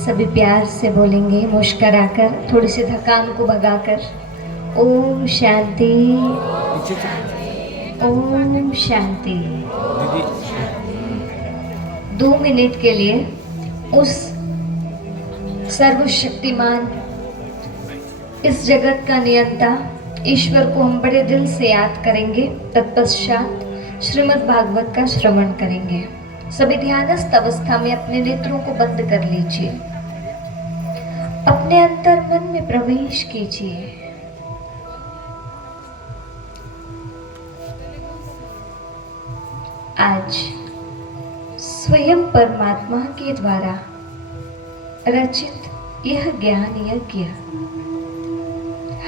सभी प्यार से बोलेंगे मुस्कराकर, थोड़ी सी थकान को भगाकर। ओम शांति, ओम शांति। 2 मिनट के लिए उस सर्वशक्तिमान, इस जगत का नियंता ईश्वर को हम बड़े दिल से याद करेंगे। तत्पश्चात श्रीमद् भागवत का श्रवण करेंगे। सभी ध्यानस्थ अवस्था में अपने नेत्रों को बंद कर लीजिए, अपने अंतर मन में प्रवेश कीजिए। आज स्वयं परमात्मा के द्वारा रचित यह ज्ञान यज्ञ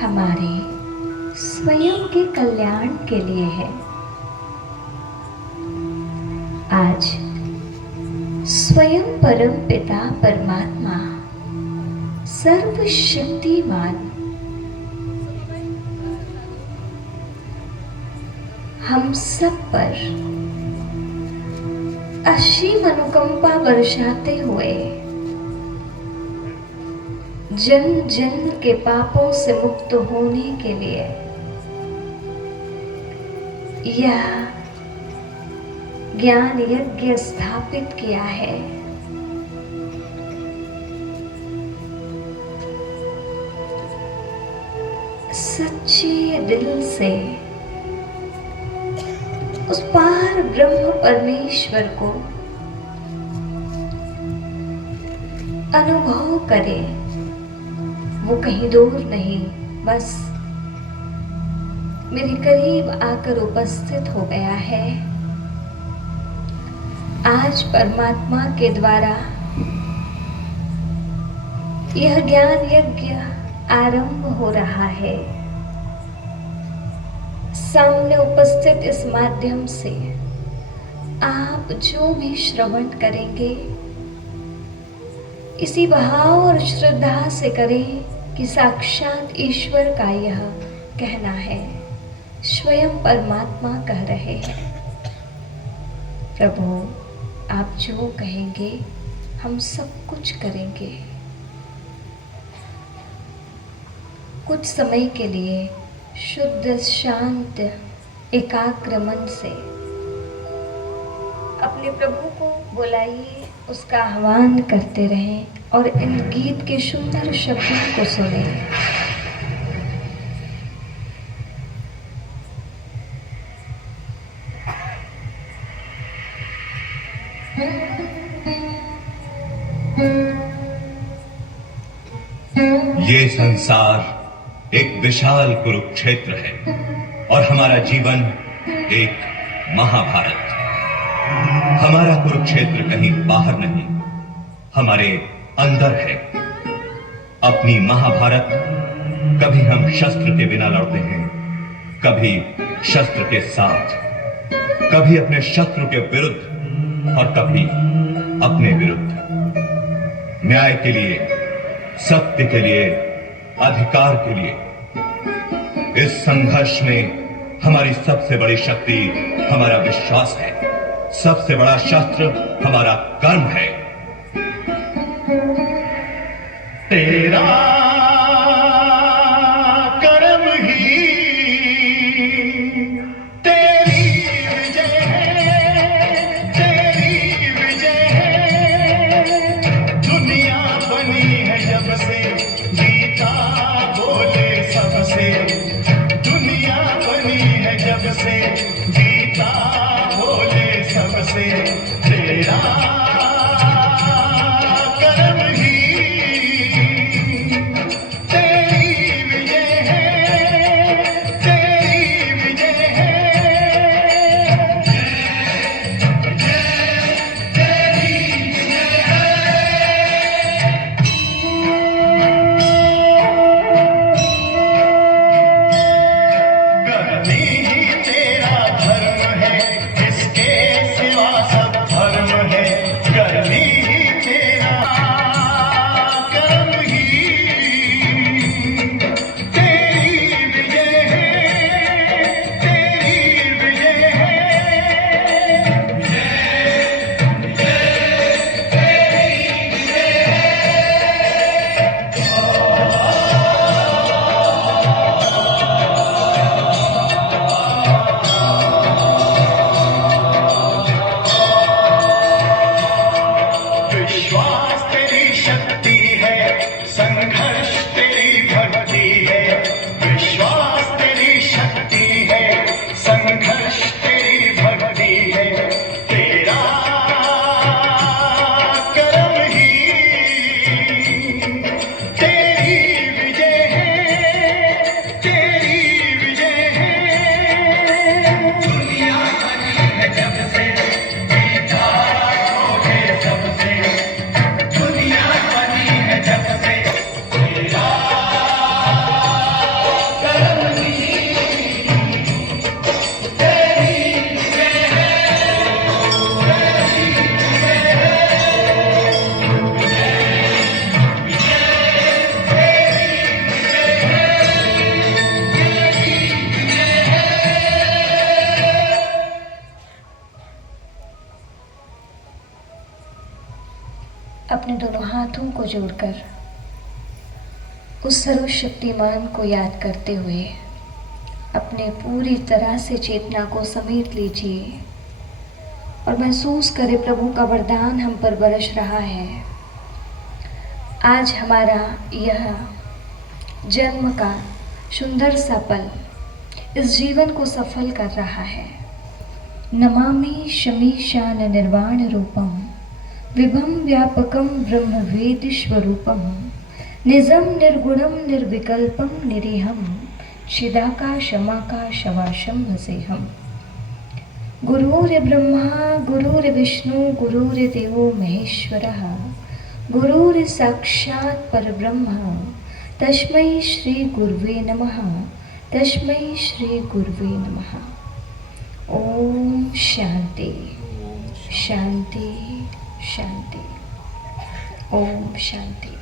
हमारे स्वयं के कल्याण के लिए है। आज स्वयं परम पिता परमात्मा सर्वशक्तिमान हम सब पर असीम अनुकंपा बरसाते हुए जन जन के पापों से मुक्त होने के लिए यह ज्ञान यज्ञ स्थापित किया है। सच्चे दिल से उस पार ब्रह्म परमेश्वर को अनुभव करें। वो कहीं दूर नहीं, बस मेरे करीब आकर उपस्थित हो गया है। आज परमात्मा के द्वारा यह ज्ञान यज्ञ आरंभ हो रहा है। सामने उपस्थित इस माध्यम से आप जो भी श्रवण करेंगे, इसी भाव और श्रद्धा से करें कि साक्षात ईश्वर का यह कहना है, स्वयं परमात्मा कह रहे हैं, प्रभु आप जो कहेंगे हम सब कुछ करेंगे। कुछ समय के लिए शुद्ध शांत एकाग्र मन से अपने प्रभु को बुलाइए, उसका आह्वान करते रहें और इन गीत के सुंदर शब्दों को सुनें। ये संसार एक विशाल कुरुक्षेत्र है और हमारा जीवन एक महाभारत। हमारा कुरुक्षेत्र कहीं बाहर नहीं, हमारे अंदर है। अपनी महाभारत कभी हम शस्त्र के बिना लड़ते हैं, कभी शस्त्र के साथ, कभी अपने शत्रु के विरुद्ध और कभी अपने विरुद्ध। न्याय के लिए, सत्य के लिए, अधिकार के लिए। इस संघर्ष में हमारी सबसे बड़ी शक्ति हमारा विश्वास है, सबसे बड़ा शस्त्र हमारा कर्म है। तेरा कर्म ही तेरी विजय है, तेरी विजय है। दुनिया बनी है जब से गीता बोले सबसे, दुनिया बनी है जब से गीता बोले सबसे। तेरा कर्म ही विश्वास तेरी शक्ति है, संघर्ष तेरी भक्ति है। विश्वास तेरी शक्ति है, संघर्ष तेरी भक्ति है। तेरा कर्म ही तेरी विजय है, तेरी विजय है। दुनिया बनी है जब से, जीता छोड़े सबसे। दुनिया बनी है जब से, तेरा कर्म ही तेरी विजय है। अपने दोनों हाथों को जोड़कर उस सर्वशक्तिमान को याद करते हुए अपने पूरी तरह से चेतना को समेट लीजिए और महसूस करें प्रभु का वरदान हम पर बरस रहा है। आज हमारा यह जन्म का सुंदर सा पल इस जीवन को सफल कर रहा है। नमामि शमीशान निर्वाण रूपम विभम व्यापकम ब्रह्मवेद स्वरूपम निजम निर्गुणम निर्विकल्पम निरीहम चिदाकाशमाकाशवासम वसेहम। गुरुर् ब्रह्मा गुरुर्विष्णु गुरुर्देवो महेश्वरः गुरुर् साक्षात् परब्रह्म तस्मै श्री गुरुवे नमः। तस्मै श्री गुरुवे नमः। ओम शांति शांति शांति। ओम शांति।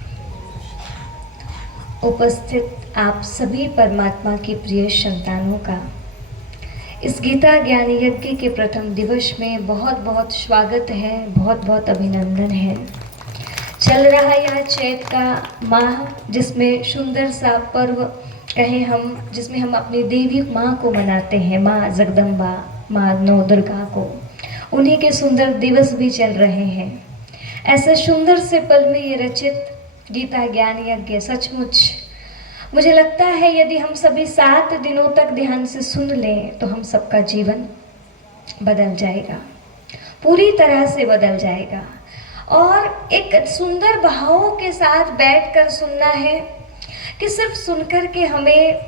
उपस्थित आप सभी परमात्मा की प्रिय संतानों का इस गीता ज्ञान यज्ञ के प्रथम दिवस में बहुत बहुत स्वागत है, बहुत बहुत अभिनंदन है। चल रहा यह चैत का माह जिसमें सुंदर सा पर्व कहें हम, जिसमें हम अपनी देवी माँ को मनाते हैं, माँ जगदम्बा, माँ नौ दुर्गा को। उन्हीं के सुंदर दिवस भी चल रहे हैं। ऐसे सुंदर से पल में ये रचित गीता ज्ञान यज्ञ सचमुच मुझे लगता है यदि हम सभी 7 दिनों तक ध्यान से सुन लें तो हम सबका जीवन बदल जाएगा, पूरी तरह से बदल जाएगा। और एक सुंदर भावों के साथ बैठकर सुनना है कि सिर्फ सुनकर के हमें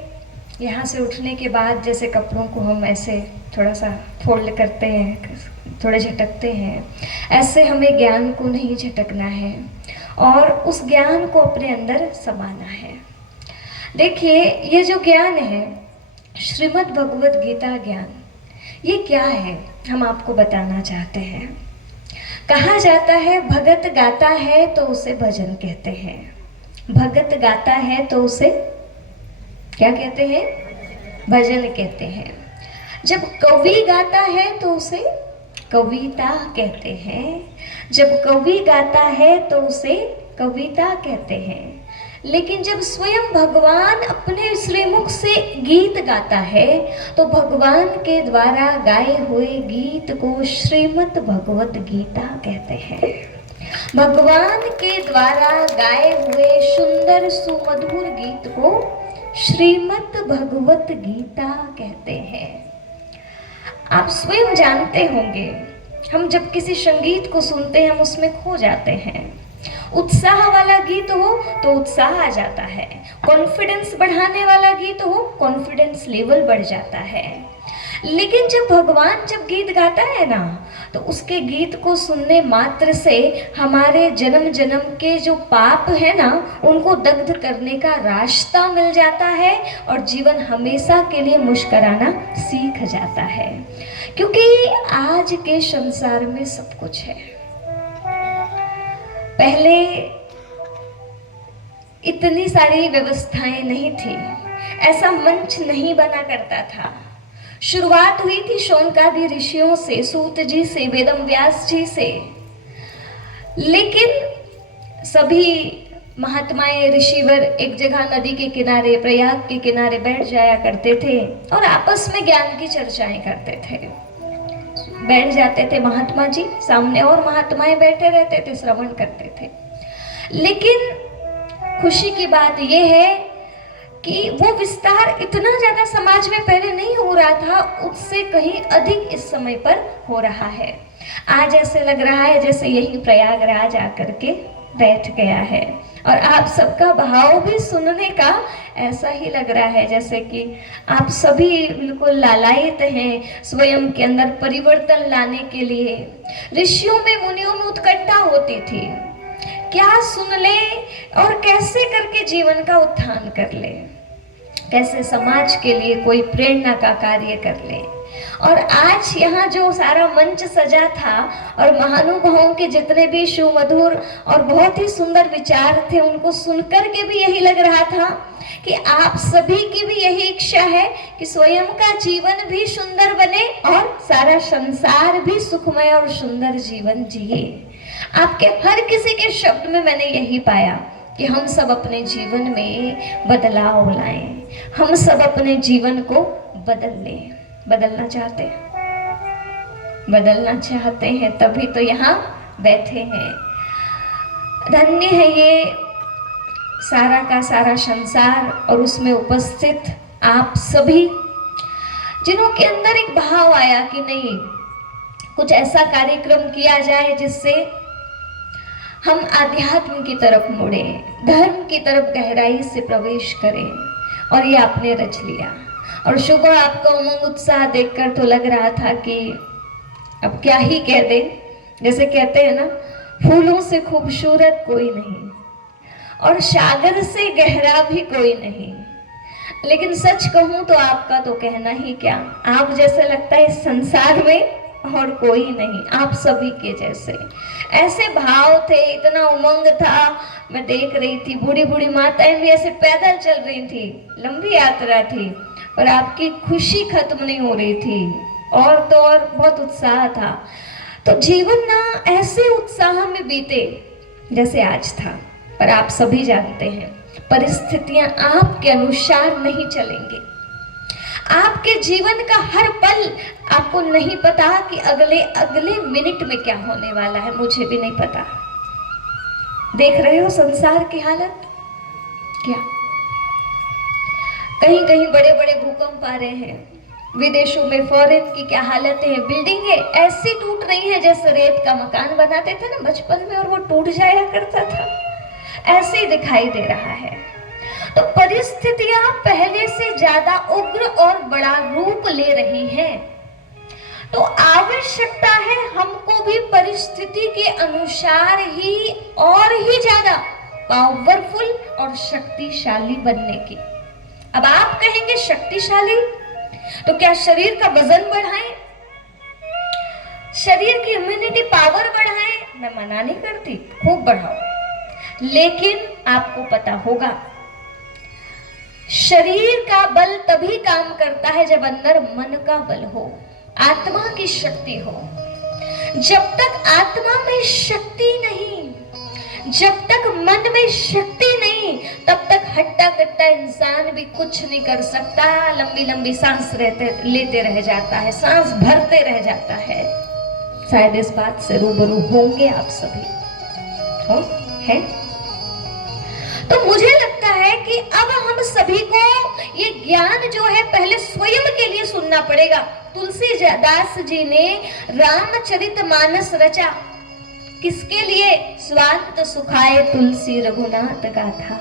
यहाँ से उठने के बाद जैसे कपड़ों को हम ऐसे थोड़ा सा फोल्ड करते हैं, थोड़े झटकते हैं, ऐसे हमें ज्ञान को नहीं झटकना है और उस ज्ञान को अपने अंदर समाना है। देखिए, ये जो ज्ञान है श्रीमद् भगवत गीता ज्ञान, ये क्या है हम आपको बताना चाहते हैं। कहा जाता है भगत गाता है तो उसे भजन कहते हैं। भगत गाता है तो उसे क्या कहते हैं? भजन कहते हैं। जब कवि गाता है तो उसे कविता कहते हैं। जब कवि गाता है तो उसे कविता कहते हैं। लेकिन जब स्वयं भगवान अपने श्रीमुख से गीत गाता है तो भगवान के द्वारा गाए हुए गीत को श्रीमद् भगवत गीता कहते हैं। भगवान के द्वारा गाए हुए सुंदर सुमधुर गीत को श्रीमद् भगवत गीता कहते हैं। आप स्वयं जानते होंगे, हम जब किसी संगीत को सुनते हैं हम उसमें खो जाते हैं। उत्साह वाला गीत हो तो उत्साह आ जाता है, कॉन्फिडेंस बढ़ाने वाला गीत हो कॉन्फिडेंस लेवल बढ़ जाता है। लेकिन जब भगवान जब गीत गाता है ना, तो उसके गीत को सुनने मात्र से हमारे जन्म जन्म के जो पाप है ना, उनको दग्ध करने का रास्ता मिल जाता है और जीवन हमेशा के लिए मुस्कुराना सीख जाता है। क्योंकि आज के संसार में सब कुछ है। पहले इतनी सारी व्यवस्थाएं नहीं थी, ऐसा मंच नहीं बना करता था। शुरुआत हुई थी शौनकादि ऋषियों से, सूत जी से, वेदम व्यास जी से। लेकिन सभी महात्माएं ऋषिवर एक जगह नदी के किनारे, प्रयाग के किनारे बैठ जाया करते थे और आपस में ज्ञान की चर्चाएं करते थे। बैठ जाते थे महात्मा जी सामने और महात्माएं बैठे रहते थे, श्रवण करते थे। लेकिन खुशी की बात यह है कि वो विस्तार इतना ज्यादा समाज में पहले नहीं हो रहा था, उससे कहीं अधिक इस समय पर हो रहा है। आज ऐसे लग रहा है जैसे यही प्रयागराज आकर के बैठ गया है, और आप सबका भाव भी सुनने का ऐसा ही लग रहा है जैसे कि आप सभी बिल्कुल लालायित हैं स्वयं के अंदर परिवर्तन लाने के लिए। ऋषियों में मुनियों में उत्कंठा होती थी, क्या सुन ले और कैसे करके जीवन का उत्थान कर ले, कैसे समाज के लिए कोई प्रेरणा का कार्य कर ले। और आज यहाँ जो सारा मंच सजा था और महानुभावों के जितने भी सुमधुर और बहुत ही सुंदर विचार थे, उनको सुनकर के भी यही लग रहा था कि आप सभी की भी यही इच्छा है कि स्वयं का जीवन भी सुंदर बने और सारा संसार भी सुखमय और सुंदर जीवन जिए। आपके हर किसी के शब्द में मैंने यही पाया कि हम सब अपने जीवन में बदलाव लाएं, हम सब अपने जीवन को बदल लें। बदलना चाहते हैं, बदलना चाहते हैं तभी तो यहाँ बैठे हैं। धन्य है ये सारा का सारा संसार और उसमें उपस्थित आप सभी, जिन्हों के अंदर एक भाव आया कि नहीं, कुछ ऐसा कार्यक्रम किया जाए जिससे हम आध्यात्म की तरफ मुड़े, धर्म की तरफ गहराई से प्रवेश करें। और ये आपने रच लिया। और सुबह आपका उमंग उत्साह देखकर तो लग रहा था कि अब क्या ही कह दे, जैसे कहते हैं ना, फूलों से खूबसूरत कोई नहीं और सागर से गहरा भी कोई नहीं। लेकिन सच कहूं तो आपका तो कहना ही क्या, आप जैसे लगता है इस संसार में और कोई नहीं, आप सभी के जैसे। ऐसे भाव थे, इतना उमंग था। मैं देख रही थी बूढ़ी बूढ़ी माताएं भी ऐसे पैदल चल रही थी, लंबी यात्रा थी, पर आपकी खुशी खत्म नहीं हो रही थी, और तो और बहुत उत्साह था। तो जीवन ना ऐसे उत्साह में बीते जैसे आज था। पर आप सभी जानते हैं परिस्थितियां आपके अनुसार नहीं चलेंगी। आपके जीवन का हर पल आपको नहीं पता कि अगले अगले मिनट में क्या होने वाला है, मुझे भी नहीं पता। देख रहे हो संसार की हालत क्या, कहीं कहीं बड़े बड़े भूकंप आ रहे हैं, विदेशों में फॉरेन की क्या हालतें हैं, बिल्डिंगें ऐसी टूट रही हैं जैसे रेत का मकान बनाते थे ना बचपन में और वो टूट जाया करता था, ऐसे ही दिखाई दे रहा है। तो परिस्थितियां पहले से ज्यादा उग्र और बड़ा रूप ले रही हैं। तो आवश्यकता है हमको भी परिस्थिति के अनुसार ही और ही ज्यादा पावरफुल और शक्तिशाली बनने की। अब आप कहेंगे शक्तिशाली, तो क्या शरीर का वजन बढ़ाएं, शरीर की इम्यूनिटी पावर बढ़ाएं? मैं मना नहीं करती, खूब बढ़ाओ, लेकिन आपको पता होगा शरीर का बल तभी काम करता है जब अंदर मन का बल हो, आत्मा की शक्ति हो। जब तक आत्मा में शक्ति नहीं, जब तक मन में शक्ति नहीं, तब तक हट्टा कट्टा इंसान भी कुछ नहीं कर सकता। लंबी लंबी सांस लेते रह जाता है, सांस भरते रह जाता है। शायद इस बात से रूबरू होंगे आप सभी, हो है? तो मुझे लगता है कि अब हम सभी को ये ज्ञान जो है पहले स्वयं के लिए सुनना पड़ेगा। तुलसीदास जी ने रामचरितमानस रचा, किसके लिए? स्वांत सुखाए तुलसी रघुनाथ गाथा,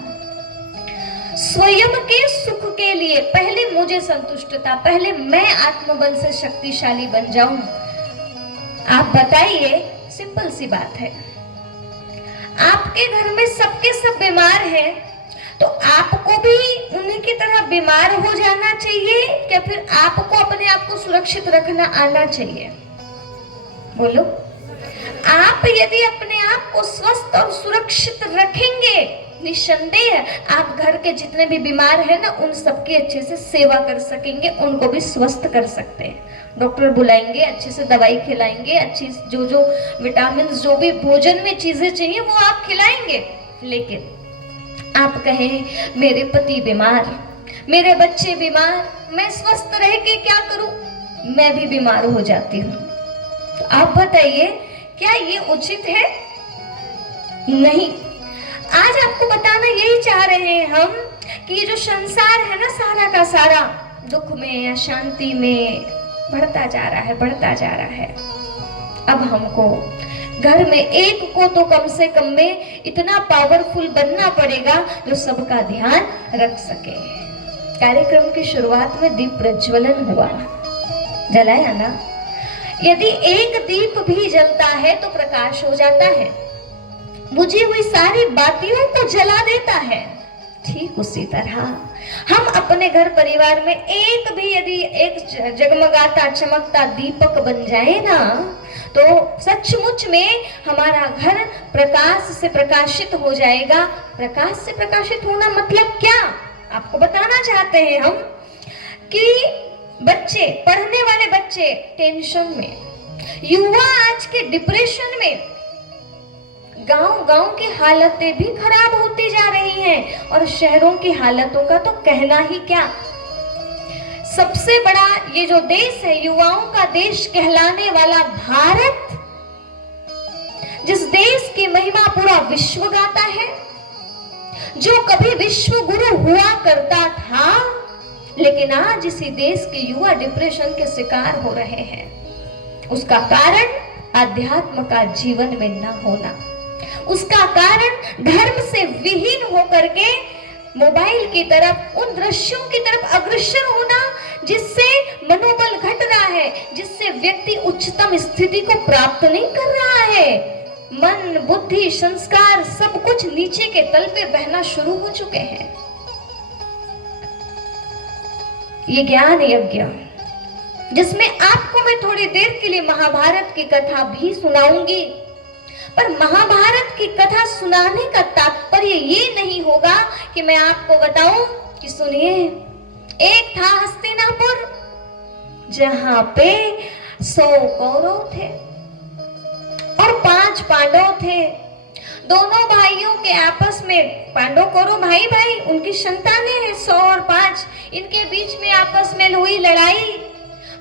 स्वयं के सुख के लिए। पहले मुझे संतुष्टता, पहले मैं आत्मबल से शक्तिशाली बन जाऊं। आप बताइए, सिंपल सी बात है, आपके घर में सबके सब बीमार हैं, तो आपको भी उन्हीं की तरह बीमार हो जाना चाहिए क्या फिर आपको अपने आप को सुरक्षित रखना आना चाहिए? बोलो। आप यदि अपने आप को स्वस्थ और सुरक्षित रखेंगे, निस्संदेह आप घर के जितने भी बीमार हैं ना, उन सबकी अच्छे से सेवा कर सकेंगे, उनको भी स्वस्थ कर सकते हैं। डॉक्टर बुलाएंगे, अच्छे से दवाई खिलाएंगे, अच्छी जो जो विटामिन, जो भी भोजन में चीजें चाहिए वो आप खिलाएंगे। लेकिन आप कहें मेरे पति बीमार, मेरे बच्चे बीमार, मैं स्वस्थ रह के क्या करूं? मैं भी बीमार हो जाती हूँ, आप बताइए, क्या ये उचित है? नहीं। आज आपको बताना यही चाह रहे हैं हम कि ये जो संसार है ना, सारा का सारा दुख में, अशांति में बढ़ता जा रहा है, बढ़ता जा रहा है। अब हमको घर में एक को तो कम से कम में इतना पावरफुल बनना पड़ेगा जो सबका ध्यान रख सके। कार्यक्रम की शुरुआत में दीप प्रज्वलन हुआ, जलाया ना। यदि एक दीप भी जलता है तो प्रकाश हो जाता है, बुझी हुई सारी बातियों को जला देता है। ठीक उसी तरह हम अपने घर परिवार में एक भी यदि एक जगमगाता चमकता दीपक बन जाए ना, तो सचमुच में हमारा घर प्रकाश से प्रकाशित हो जाएगा। प्रकाश से प्रकाशित होना मतलब क्या? आपको बताना चाहते हैं हम कि बच्चे, पढ़ने वाले बच्चे टेंशन में, युवा आज के डिप्रेशन में, गांव की हालतें भी खराब होती जा रही हैं और शहरों की हालतों का तो कहना ही क्या। सबसे बड़ा ये जो देश है, युवाओं का देश कहलाने वाला भारत, जिस देश की महिमा पूरा विश्व गाता है, जो कभी विश्व गुरु हुआ करता था, लेकिन आज इसी देश के युवा डिप्रेशन के शिकार हो रहे हैं। उसका कारण आध्यात्म का जीवन में न होना, उसका कारण धर्म से विहीन होकर के मोबाइल की तरफ, उन दृश्यों की तरफ अग्रसर होना, जिससे मनोबल घट रहा है, जिससे व्यक्ति उच्चतम स्थिति को प्राप्त नहीं कर रहा है। मन, बुद्धि, संस्कार सब कुछ नीचे के तल पे बहना शुरू हो चुके हैं। ये ज्ञान यज्ञ, जिसमें आपको मैं थोड़ी देर के लिए महाभारत की कथा भी सुनाऊंगी, पर महाभारत की कथा सुनाने का तात्पर्य ये नहीं होगा कि मैं आपको बताऊं कि सुनिए, एक था हस्तिनापुर जहां पे 100 कौरव थे और 5 पांडव थे। दोनों भाइयों के आपस में, पांडव कौरव भाई भाई, उनकी संतानें हैं 100 और 5, इनके बीच में आपस में हुई लड़ाई।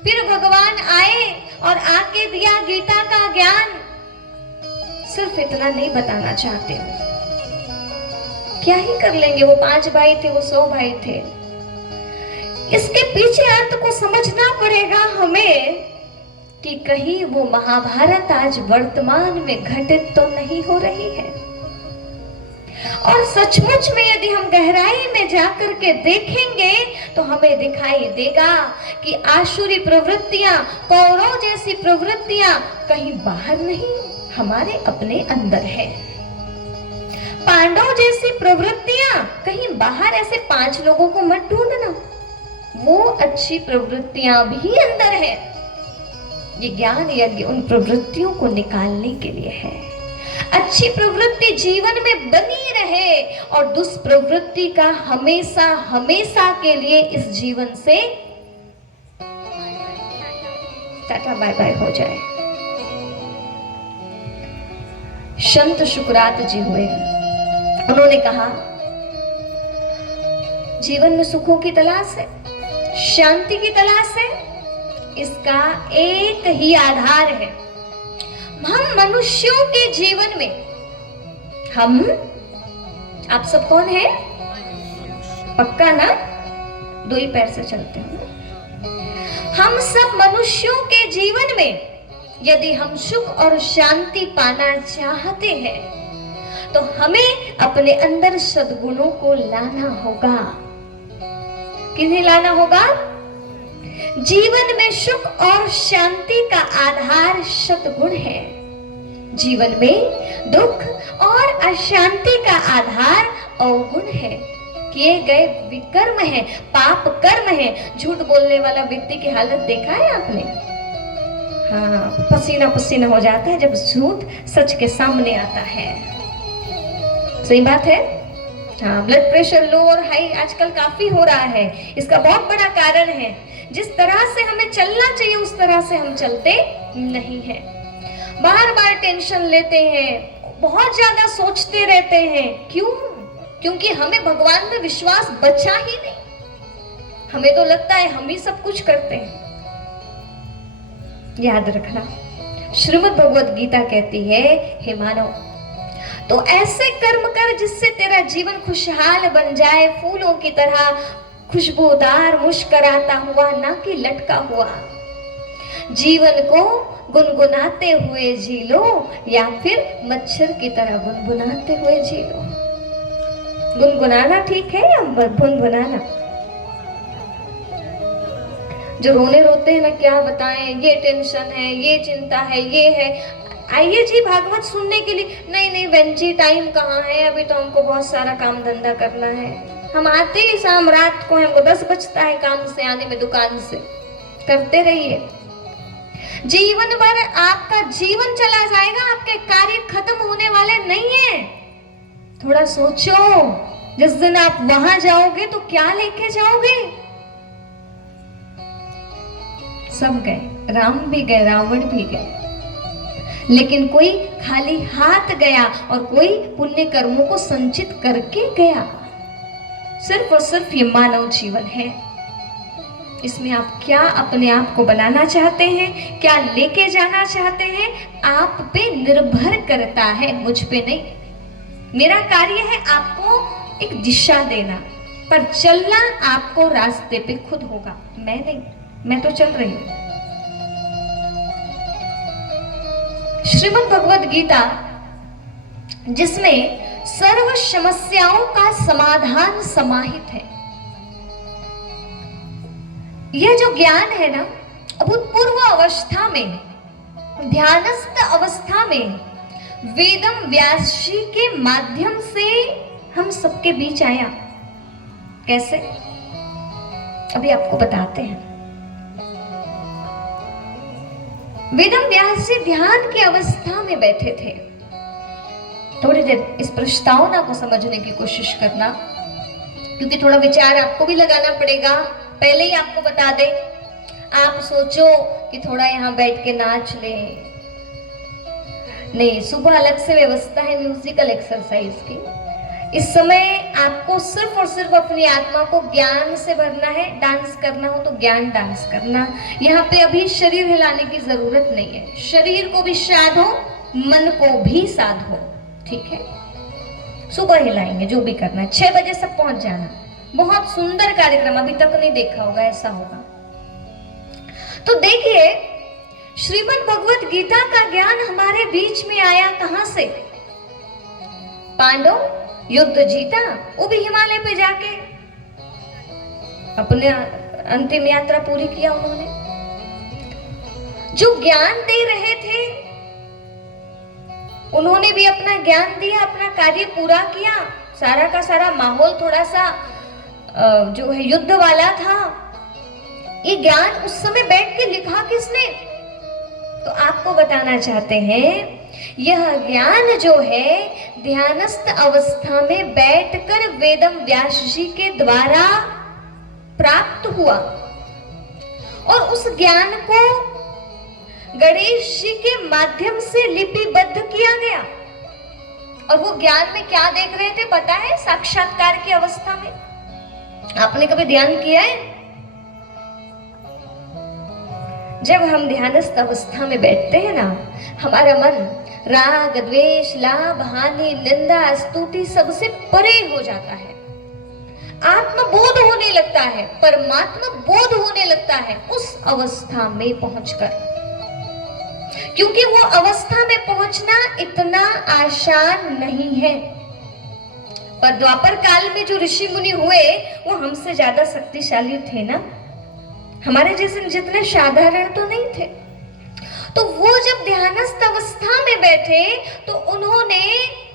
फिर भगवान आए और आके दिया गीता का ज्ञान। सिर्फ इतना नहीं बताना चाहते हो, क्या ही कर लेंगे, वो 5 भाई थे, वो 100 भाई थे। इसके पीछे अर्थ को समझना पड़ेगा हमें कि कहीं वो महाभारत आज वर्तमान में घटित तो नहीं हो रही है। और सचमुच में यदि हम गहराई में जाकर के देखेंगे तो हमें दिखाई देगा कि आसुरी प्रवृत्तियां, कौरव जैसी प्रवृत्तियां कहीं बाहर नहीं, हमारे अपने अंदर है। पांडव जैसी प्रवृत्तियां कहीं बाहर, ऐसे 5 लोगों को मत ढूंढना, वो अच्छी प्रवृत्तियां भी अंदर है। ये ज्ञान यज्ञ उन प्रवृत्तियों को निकालने के लिए है। अच्छी प्रवृत्ति जीवन में बनी रहे और दुष्प्रवृत्ति का हमेशा हमेशा के लिए इस जीवन से टाटा बाय बाय हो जाए। संत शुक्रात जी हुए, उन्होंने कहा जीवन में सुखों की तलाश है, शांति की तलाश है, इसका एक ही आधार है। हम मनुष्यों के जीवन में, हम, आप सब कौन है? पक्का ना? 2 ही पैर से चलते हैं। हम सब मनुष्यों के जीवन में यदि हम सुख और शांति पाना चाहते हैं तो हमें अपने अंदर सद्गुणों को लाना होगा। किन्हें लाना होगा? जीवन में सुख और शांति का आधार सद्गुण है। जीवन में दुख और अशांति का आधार अवगुण है। किए गए विकर्म है, पाप कर्म है। झूठ बोलने वाला व्यक्ति की हालत देखा है आपने? हाँ, पसीना पसीना हो जाता है जब झूठ सच के सामने आता है। सही बात है। हाँ, ब्लड प्रेशर लो और हाई आजकल काफी हो रहा है। इसका बहुत बड़ा कारण है, जिस तरह से हमें चलना चाहिए उस तरह से हम चलते नहीं हैं। बार बार टेंशन लेते हैं, बहुत ज्यादा सोचते रहते हैं। क्यों? क्योंकि हमें भगवान में विश्वास बचा ही नहीं। हमें तो लगता है हम ही सब कुछ करते हैं। याद रखना, श्रीमद् भगवद गीता कहती है, हे मानव, तो ऐसे कर्म कर जिससे तेरा जीवन खुशहाल बन जाए, फूलों की तरह खुशबूदार मुस्कुराता हुआ, ना कि लटका हुआ। जीवन को गुनगुनाते हुए जी लो या फिर मच्छर की तरह गुनगुनाते हुए जी लो। गुनगुनाना ठीक है या गुनगुनाना? जो रोने रोते हैं ना, क्या बताएं, ये टेंशन है, ये चिंता है, ये है। आइए जी भागवत सुनने के लिए। नहीं नहीं बहन जी, टाइम कहाँ है, अभी तो हमको बहुत सारा काम धंधा करना है। हम आते ही शाम रात को, हमको 10 बजता है काम से आने में, दुकान से। करते रहिए। जीवन भर आपका जीवन चला जाएगा, आपके कार्य खत्म होने वाले नहीं है। थोड़ा सोचो, जिस दिन आप वहां जाओगे तो क्या लेके जाओगे? सब गए, राम भी गए, रावण भी गए, लेकिन कोई खाली हाथ गया और कोई पुण्य कर्मों को संचित करके गया। सिर्फ और सिर्फ ये मानव जीवन है। इसमें आप क्या अपने आप को बनाना चाहते हैं, क्या लेके जाना चाहते हैं, आप पे निर्भर करता है, मुझ पे नहीं। मेरा कार्य है आपको एक दिशा देना, पर चलना आपको रास्ते पे खुद होगा, मैं नहीं। मैं तो चल रही हूं। श्रीमद् भगवद गीता, जिसमें सर्व समस्याओं का समाधान समाहित है। यह जो ज्ञान है ना, अभूतपूर्व अवस्था में, ध्यानस्थ अवस्था में वेदम व्यास जी के माध्यम से हम सबके बीच आया। कैसे? अभी आपको बताते हैं। वेदम व्यास जी ध्यान की अवस्था में बैठे थे। थोड़ी देर इस प्रस्तावना को समझने की कोशिश करना, क्योंकि थोड़ा विचार आपको भी लगाना पड़ेगा। पहले ही आपको बता दे, आप सोचो कि थोड़ा यहाँ बैठ के नाच ले, नहीं, सुबह अलग से व्यवस्था है म्यूजिकल एक्सरसाइज की। इस समय आपको सिर्फ और सिर्फ अपनी आत्मा को ज्ञान से भरना है। डांस करना हो तो ज्ञान डांस करना। यहाँ पे अभी शरीर हिलाने की जरूरत नहीं है। शरीर को भी साधो, मन को भी साधो, ठीक है? सुबह हिलाएंगे, जो भी करना है। 6 बजे सब पहुंच जाना। बहुत सुंदर कार्यक्रम, अभी तक नहीं देखा होगा, ऐसा होगा। तो देखिए, श्रीमद् भगवद गीता का ज्ञान हमारे बीच में आया कहां से? पांडव युद्ध जीता, वो भी हिमालय पे जाके अपने अंतिम यात्रा पूरी किया उन्होंने। जो ज्ञान दे रहे थे उन्होंने भी अपना ज्ञान दिया, अपना कार्य पूरा किया। सारा का सारा माहौल थोड़ा सा जो है युद्ध वाला था। ये ज्ञान उस समय बैठ के लिखा किसने? तो आपको बताना चाहते हैं, यह ज्ञान जो है ध्यानस्थ अवस्था में बैठकर वेदम व्यास जी के द्वारा प्राप्त हुआ, और उस ज्ञान को गणेश जी के माध्यम से लिपिबद्ध किया गया। और वो ज्ञान में क्या देख रहे थे पता है? साक्षात्कार की अवस्था में। आपने कभी ध्यान किया है? जब हम ध्यानस्थ अवस्था में बैठते हैं ना, हमारा मन राग, द्वेष, लाभ, हानि, निंदा, स्तुति सबसे परे हो जाता है। आत्मबोध होने लगता है, परमात्मा बोध होने लगता है उस अवस्था में पहुंचकर। क्योंकि वो अवस्था में पहुंचना इतना आसान नहीं है। पर द्वापर काल में जो ऋषि मुनि हुए वो हमसे ज्यादा शक्तिशाली थे ना, हमारे जैसे जितने साधारण तो नहीं थे। तो वो जब ध्यानस्थ अवस्था में बैठे तो उन्होंने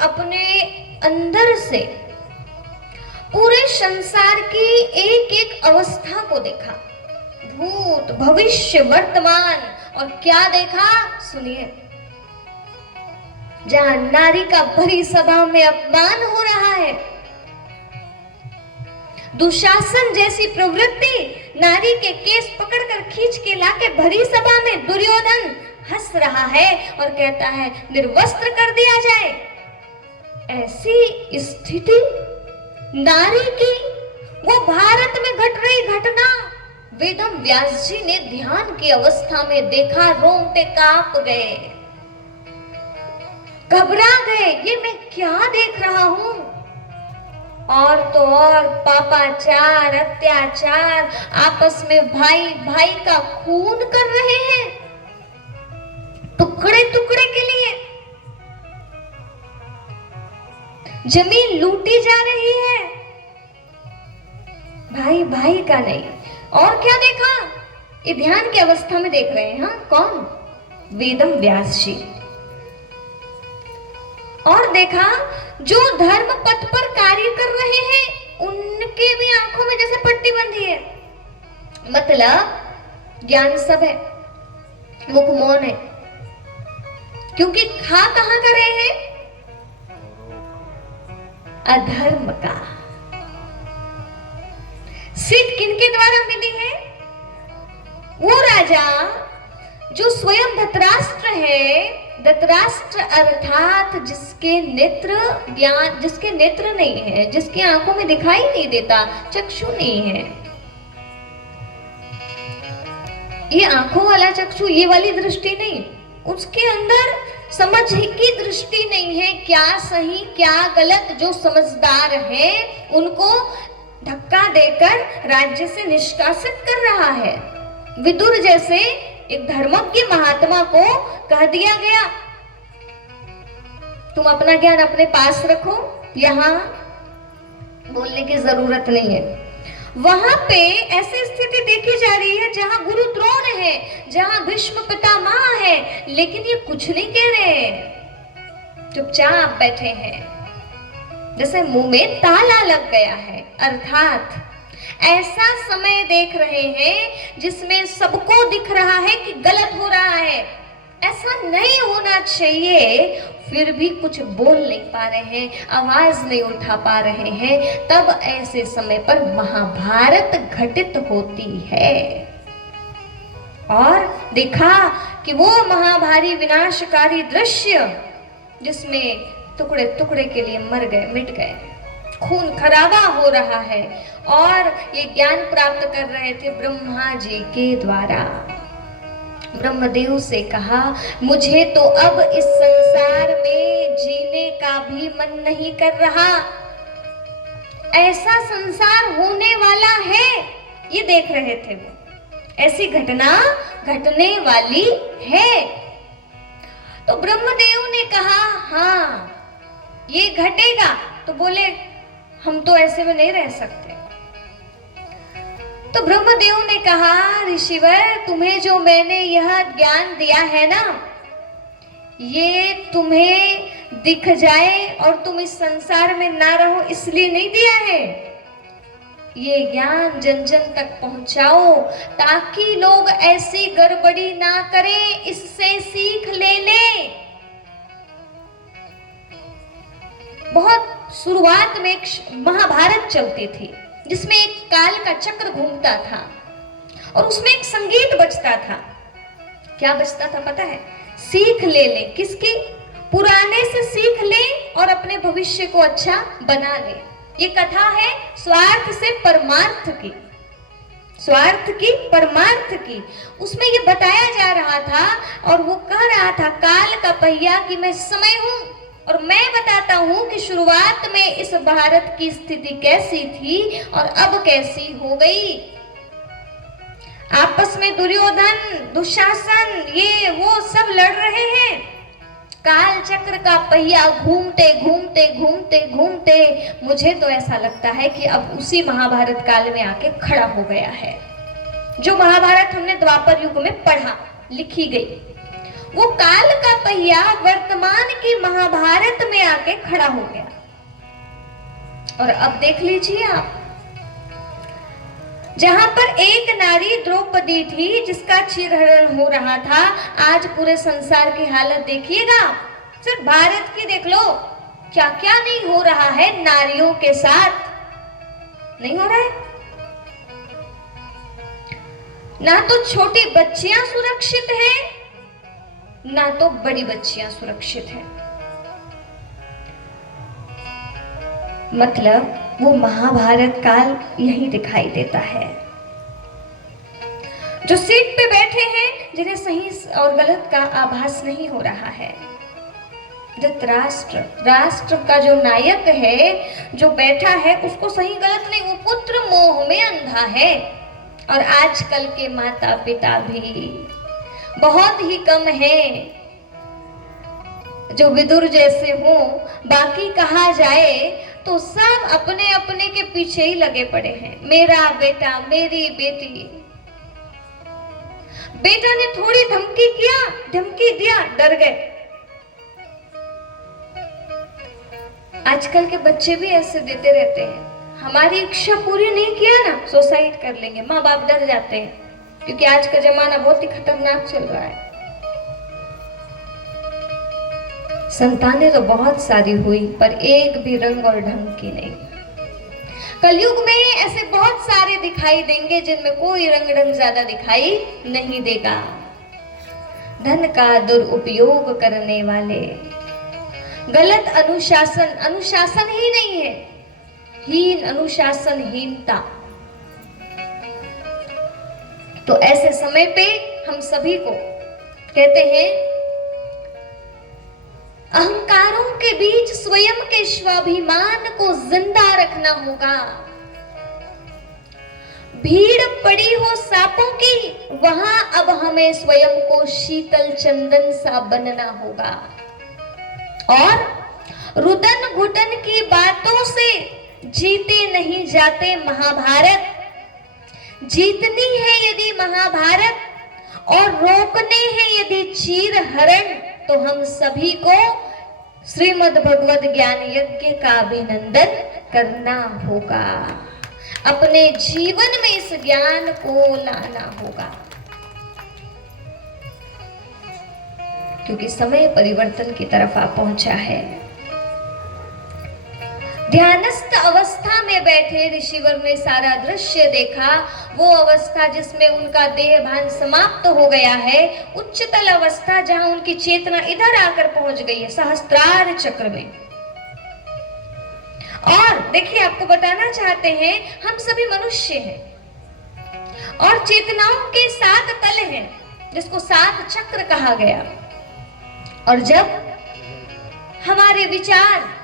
अपने अंदर से पूरे संसार की एक एक अवस्था को देखा, भूत, भविष्य, वर्तमान। और क्या देखा? सुनिए, जहां नारी का भरी सभा में अपमान हो रहा है, दुशासन जैसी प्रवृत्ति, नारी के केस पकड़कर खींच के लाके भरी सभा में दुर्योधन हंस रहा है और कहता है निर्वस्त्र कर दिया जाए। ऐसी स्थिति नारी की, वो भारत में घट रही घटना, वेदम व्यास जी ने ध्यान की अवस्था में देखा, रोंगटे कांप गए, घबरा गए, ये मैं क्या देख रहा हूं। और तो और पापाचार, अत्याचार, आपस में भाई भाई का खून कर रहे हैं, टुकड़े टुकड़े के लिए जमीन लूटी जा रही है, भाई भाई का नहीं। और क्या देखा, ये ध्यान की अवस्था में देख रहे हैं। हाँ, कौन? वेदम व्यास जी। और देखा जो धर्म पथ पर कार्य कर रहे हैं उनके भी आंखों में जैसे पट्टी बंधी है, मतलब ज्ञान सब है, मुख मौन है, क्योंकि खा कहां कर रहे हैं? अधर्म का। सीट किनके द्वारा मिली है? वो राजा जो स्वयं धृतराष्ट्र है, धृतराष्ट्र अर्थात जिसके नेत्र ज्ञान, जिसके नेत्र नहीं है, जिसकी आंखों में दिखाई नहीं देता, चक्षु नहीं है। ये आंखों वाला चक्षु, ये वाली दृष्टि नहीं, उसके अंदर समझ की दृष्टि नहीं है, क्या सही क्या गलत। जो समझदार है उनको धक्का देकर राज्य से निष्कासित कर रहा है। विदुर जैसे एक धर्मज्ञ महात्मा को कह दिया गया, तुम अपना ज्ञान अपने पास रखो, यहां बोलने की जरूरत नहीं है। वहां पे ऐसी स्थिति देखी जा रही है जहां गुरु द्रोण है, जहां भीष्म पितामह है, लेकिन ये कुछ नहीं कह रहे, चुपचाप बैठे हैं, जैसे मुंह में ताला लग गया है। अर्थात ऐसा समय देख रहे हैं जिसमें सबको दिख रहा है कि गलत हो रहा है, ऐसा नहीं होना चाहिए, फिर भी कुछ बोल नहीं पा रहे हैं, आवाज नहीं उठा पा रहे हैं। तब ऐसे समय पर महाभारत घटित होती है। और देखा कि वो महाभारी विनाशकारी दृश्य जिसमें टुकड़े टुकड़े के लिए मर गए, मिट गए, खून खराबा हो रहा है, और ये ज्ञान प्राप्त कर रहे थे ब्रह्मा जी के द्वारा। ब्रह्मदेव से कहा, मुझे तो अब इस संसार में जीने का भी मन नहीं कर रहा, ऐसा संसार होने वाला है, ये देख रहे थे वो, ऐसी घटना घटने वाली है। तो ब्रह्मदेव ने कहा, हाँ ये घटेगा। तो बोले, हम तो ऐसे में नहीं रह सकते। तो ब्रह्मदेव ने कहा, ऋषिवर तुम्हें जो मैंने यह ज्ञान दिया है ना, ये तुम्हें दिख जाए और तुम इस संसार में ना रहो इसलिए नहीं दिया है। ये ज्ञान जन जन तक पहुंचाओ ताकि लोग ऐसी गड़बड़ी ना करें, इससे सीख ले लें। बहुत शुरुआत में एक महाभारत चलती थी जिसमें एक काल का चक्र घूमता था और उसमें एक संगीत बजता था। क्या बजता था पता है? सीख ले ले, किसकी? पुराने से सीख ले और अपने भविष्य को अच्छा बना ले। ये कथा है स्वार्थ से परमार्थ की, स्वार्थ की परमार्थ की। उसमें ये बताया जा रहा था और वो कह रहा था काल का पहिया कि मैं समय हूं और मैं बताता हूं कि शुरुआत में इस भारत की स्थिति कैसी थी और अब कैसी हो गई। आपस में दुर्योधन, दुशासन, ये वो सब लड़ रहे हैं। काल चक्र का पहिया घूमते घूमते घूमते घूमते मुझे तो ऐसा लगता है कि अब उसी महाभारत काल में आके खड़ा हो गया है। जो महाभारत हमने द्वापर युग में पढ़ा, लिखी गई, वो काल का पहिया वर्तमान की महाभारत में आके खड़ा हो गया। और अब देख लीजिए आप, जहां पर एक नारी द्रौपदी थी जिसका चीरहरण हो रहा था, आज पूरे संसार की हालत देखिएगा, सिर्फ भारत की देख लो, क्या क्या नहीं हो रहा है नारियों के साथ। नहीं हो रहा है ना, तो छोटी बच्चियां सुरक्षित हैं ना तो बड़ी बच्चियां सुरक्षित हैं। मतलब वो महाभारत काल यही दिखाई देता है। जो सीट पे बैठे हैं जिन्हें सही और गलत का आभास नहीं हो रहा है। धृतराष्ट्र राष्ट्र का जो नायक है, जो बैठा है, उसको सही गलत नहीं, वो पुत्र मोह में अंधा है। और आजकल के माता पिता भी बहुत ही कम हैं जो विदुर जैसे हो। बाकी कहा जाए तो सब अपने अपने के पीछे ही लगे पड़े हैं। मेरा बेटा, मेरी बेटी। बेटा ने थोड़ी धमकी दिया, डर गए। आजकल के बच्चे भी ऐसे देते रहते हैं। हमारी इच्छा पूरी नहीं किया ना, सुसाइड कर लेंगे। माँ बाप डर जाते हैं क्योंकि आज का जमाना बहुत ही खतरनाक चल रहा है। संतानें तो बहुत सारी हुई पर एक भी रंग और ढंग की नहीं। कलयुग में ऐसे बहुत सारे दिखाई देंगे जिनमें कोई रंग ढंग ज्यादा दिखाई नहीं देगा। धन का दुरुपयोग करने वाले, गलत अनुशासन ही नहीं है, हीन अनुशासनहीनता। तो ऐसे समय पे हम सभी को कहते हैं अहंकारों के बीच स्वयं के स्वाभिमान को जिंदा रखना होगा। भीड़ पड़ी हो सांपों की, वहां अब हमें स्वयं को शीतल चंदन सा बनना होगा। और रुदन घुटन की बातों से जीते नहीं जाते महाभारत। जीतनी है यदि महाभारत और रोकने हैं यदि चीर हरण, तो हम सभी को श्रीमद् भगवत ज्ञान यज्ञ का अभिनंदन करना होगा। अपने जीवन में इस ज्ञान को लाना होगा, क्योंकि समय परिवर्तन की तरफ आ पहुंचा है। ध्यानस्थ अवस्था में बैठे ऋषिवर ने सारा दृश्य देखा, वो अवस्था जिसमें उनका देह भान समाप्त हो गया है, उच्चतल अवस्था जहां उनकी चेतना इधर आकर पहुंच गई है, सहस्त्रार चक्र में। और देखिए, आपको बताना चाहते हैं, हम सभी मनुष्य हैं और चेतनाओं के 7 तल हैं, जिसको 7 चक्र कहा गया। और जब हमारे विचार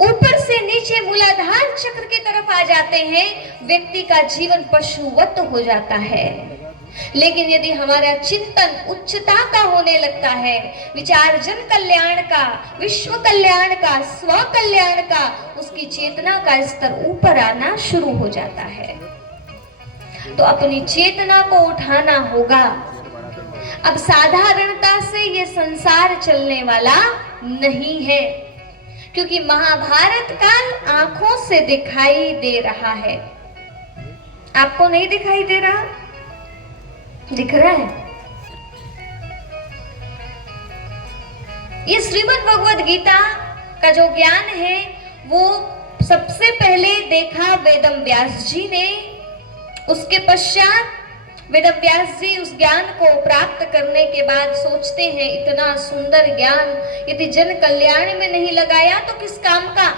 ऊपर से नीचे मूलाधार चक्र की तरफ आ जाते हैं, व्यक्ति का जीवन पशुवत हो जाता है। लेकिन यदि हमारा चिंतन उच्चता का होने लगता है, विचार जन कल्याण का, विश्व कल्याण का, स्व कल्याण का, उसकी चेतना का स्तर ऊपर आना शुरू हो जाता है। तो अपनी चेतना को उठाना होगा। अब साधारणता से ये संसार चलने वाला नहीं है, क्योंकि महाभारत काल आंखों से दिखाई दे रहा है। आपको नहीं दिखाई दे रहा? दिख रहा है। ये श्रीमद् भगवद गीता का जो ज्ञान है, वो सबसे पहले देखा वेदम व्यास जी ने। उसके पश्चात वेदव्यास जी उस ज्ञान को प्राप्त करने के बाद सोचते हैं, इतना सुंदर ज्ञान यदि जन कल्याण में नहीं लगाया तो किस काम का।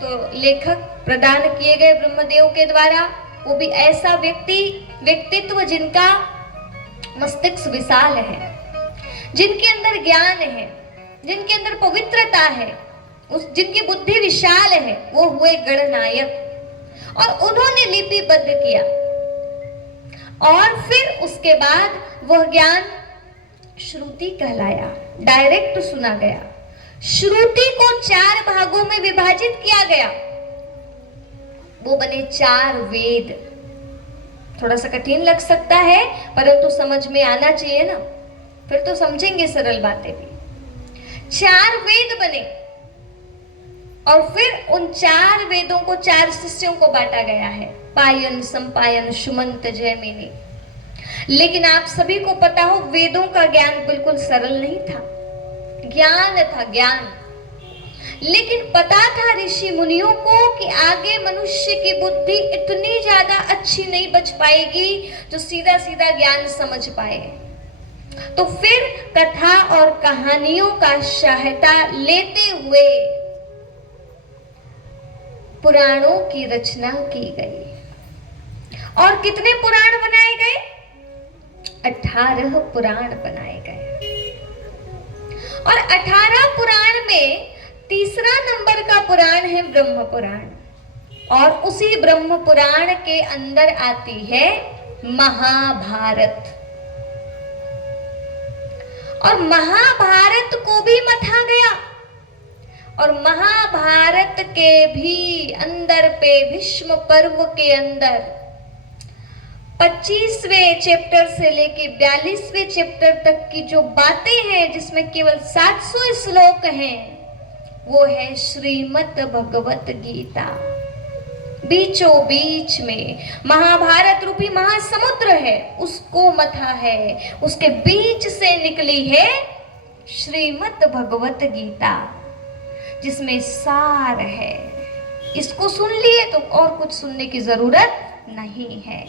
तो लेखक प्रदान किए गए ब्रह्मदेव के द्वारा, वो भी ऐसा व्यक्तित्व जिनका मस्तिष्क विशाल है, जिनके अंदर ज्ञान है, जिनके अंदर पवित्रता है, जिनकी बुद्धि विशाल है, वो हुए गणनायक। और उन्होंने लिपिबद्ध किया और फिर उसके बाद वह ज्ञान श्रुति कहलाया, डायरेक्ट सुना गया। श्रुति को 4 भागों में विभाजित किया गया, वो बने 4 वेद। थोड़ा सा कठिन लग सकता है, परंतु समझ में आना चाहिए ना, फिर तो समझेंगे सरल बातें भी। 4 वेद बने और फिर उन 4 वेदों को 4 शिष्यों को बांटा गया है, पायन, संपायन, सुमंत, जैमिनी। लेकिन आप सभी को पता हो, वेदों का ज्ञान बिल्कुल सरल नहीं था, ज्ञान था, ज्ञान। लेकिन पता था ऋषि मुनियों को कि आगे मनुष्य की बुद्धि इतनी ज्यादा अच्छी नहीं बच पाएगी जो सीधा सीधा ज्ञान समझ पाए। तो फिर कथा और कहानियों का सहायता लेते हुए पुराणों की रचना की गई। और कितने पुराण बनाए गए? 18 पुराण बनाए गए और 18 पुराण में तीसरा नंबर का पुराण है ब्रह्म पुराण और उसी ब्रह्म पुराण के अंदर आती है महाभारत और महाभारत को भी मथा गया और महाभारत के भी अंदर पे भीष्म पर्व के अंदर 25वें चैप्टर से लेके 42वें चैप्टर तक की जो बातें हैं जिसमें केवल 700 श्लोक हैं वो है श्रीमद् भगवत गीता। बीचों बीच में महाभारत रूपी महासमुद्र है उसको मथा है, उसके बीच से निकली है श्रीमद् भगवत गीता जिसमें सार है। इसको सुन लिए तो और कुछ सुनने की जरूरत नहीं है।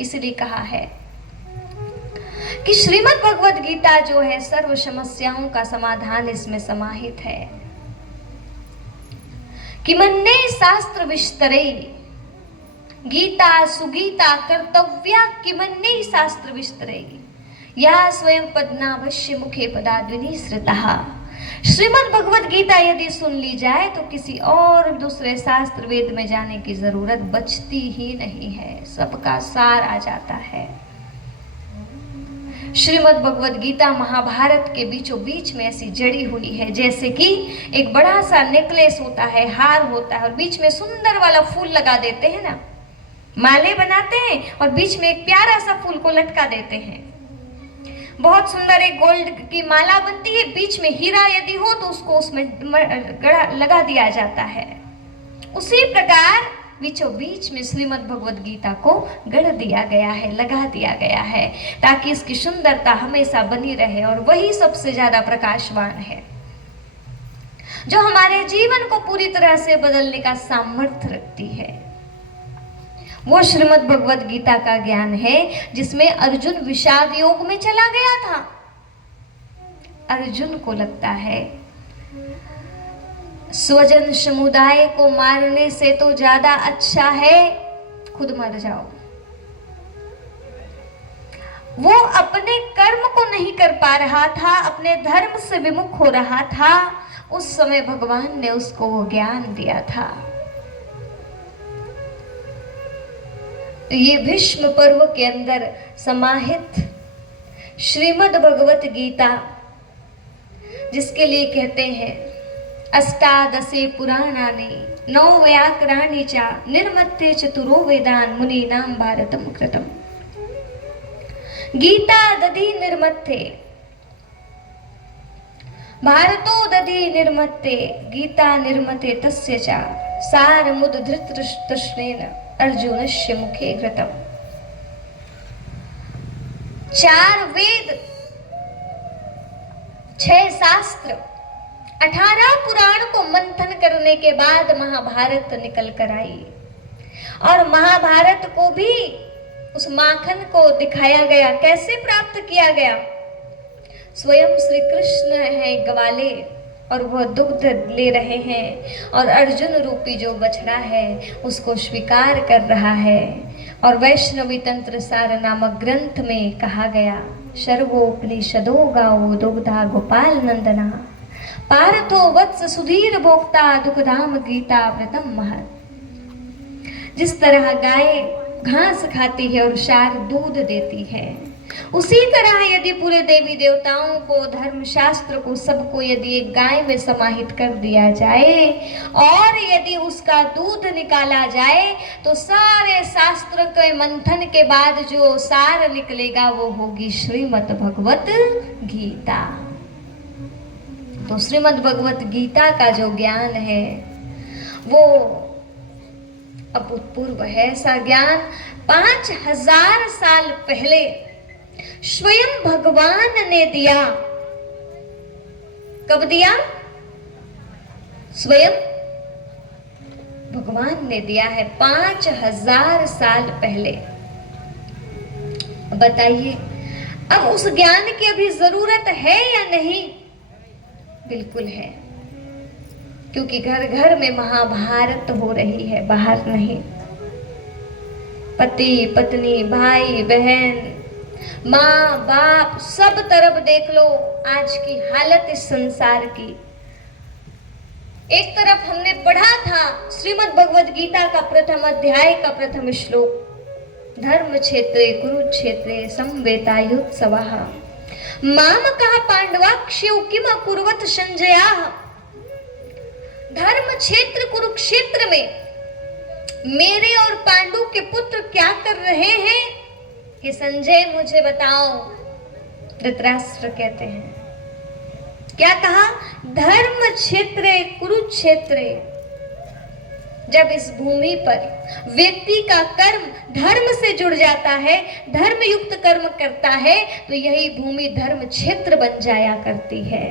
इसलिए कहा है कि श्रीमद् भगवत गीता जो है सर्व समस्याओं का समाधान इसमें समाहित है। कि मन्ने शास्त्र विस्तरे गीता सुगीता कर्तव्या किमन्ने शास्त्र विस्तरे या स्वयं पद्नाभस्य मुखे पदाद्विनी श्रुतः। श्रीमद् भगवत गीता यदि सुन ली जाए तो किसी और दूसरे शास्त्र वेद में जाने की जरूरत बचती ही नहीं है, सबका सार आ जाता है। श्रीमद् भगवत गीता महाभारत के बीचों बीच में ऐसी जड़ी हुई है जैसे कि एक बड़ा सा नेकलेस होता है, हार होता है और बीच में सुंदर वाला फूल लगा देते हैं ना, माले बनाते हैं और बीच में एक प्यारा सा फूल को लटका देते हैं। बहुत सुंदर एक गोल्ड की माला बनती है, बीच में हीरा यदि हो तो उसको उसमें लगा दिया जाता है। उसी प्रकार बीचों बीच में श्रीमद् भगवत गीता को गढ़ दिया गया है, लगा दिया गया है ताकि इसकी सुंदरता हमेशा बनी रहे और वही सबसे ज्यादा प्रकाशवान है जो हमारे जीवन को पूरी तरह से बदलने का सामर्थ्य रखती है। वो श्रीमद् भगवत गीता का ज्ञान है जिसमें अर्जुन विषाद योग में चला गया था। अर्जुन को लगता है स्वजन समुदाय को मारने से तो ज्यादा अच्छा है खुद मर जाओ। वो अपने कर्म को नहीं कर पा रहा था, अपने धर्म से विमुख हो रहा था। उस समय भगवान ने उसको वो ज्ञान दिया था। ये भीष्म पर्व के अंदर समाहित श्रीमद् भगवत गीता जिसके लिए कहते हैं अष्टादशे पुराणानि नौ व्याकरणानि च निर्मत्ते चतुरो वेदान मुनीनां भारतम कृतम। गीता दधि निर्मत्ते भारतो दधि निर्मत्ते गीता निर्मते तस्य च सारमुद्धृतकृष्णेन अर्जुनस्य मुखे घृतम। 4 वेद 6 शास्त्र 18 पुराण को मंथन करने के बाद महाभारत निकल कर आई और महाभारत को भी उस माखन को दिखाया गया। कैसे प्राप्त किया गया? स्वयं श्री कृष्ण है ग्वाले और वह दुग्ध ले रहे हैं और अर्जुन रूपी जो बछड़ा है उसको स्वीकार कर रहा है। और वैष्णवी तंत्र सार नामक ग्रंथ में कहा गया सर्वोपनिषदो गाओ दुग्धा गोपाल नंदना पार्थो वत्स सुधीर भोक्ता दुखधाम गीता व्रतम महत्। जिस तरह गाय घास खाती है और सार दूध देती है, उसी तरह यदि पूरे देवी देवताओं को धर्म शास्त्र को सबको यदि एक गाय में समाहित कर दिया जाए और यदि उसका दूध निकाला जाए तो सारे शास्त्र के मंथन के बाद जो सार निकलेगा वो होगी श्रीमद् भगवत गीता। तो श्रीमद् भगवत गीता का जो ज्ञान है वो अभूतपूर्व है। ऐसा ज्ञान 5000 साल पहले स्वयं भगवान ने दिया। कब दिया? स्वयं भगवान ने दिया है 5000 साल पहले। बताइए अब उस ज्ञान की अभी जरूरत है या नहीं? बिल्कुल है, क्योंकि घर घर में महाभारत हो रही है, बाहर नहीं। पति पत्नी भाई बहन माँ बाप सब तरफ देख लो आज की हालत इस संसार की। एक तरफ हमने पढ़ा था श्रीमद् भगवद गीता का प्रथम अध्याय का प्रथम श्लोक, धर्म क्षेत्रे कुरुक्षेत्रे समवेतायुत्सवः मामकः पांडवाक्षौ किम अकुर्वत संजयाः। धर्म क्षेत्र कुरुक्षेत्र में मेरे और पांडु के पुत्र क्या कर रहे हैं कि संजय मुझे बताओ। धृतराष्ट्र कहते हैं, क्या कहा? धर्म क्षेत्र कुरुक्षेत्र। जब इस भूमि पर व्यक्ति का कर्म धर्म से जुड़ जाता है, धर्म युक्त कर्म करता है, तो यही भूमि धर्म क्षेत्र बन जाया करती है।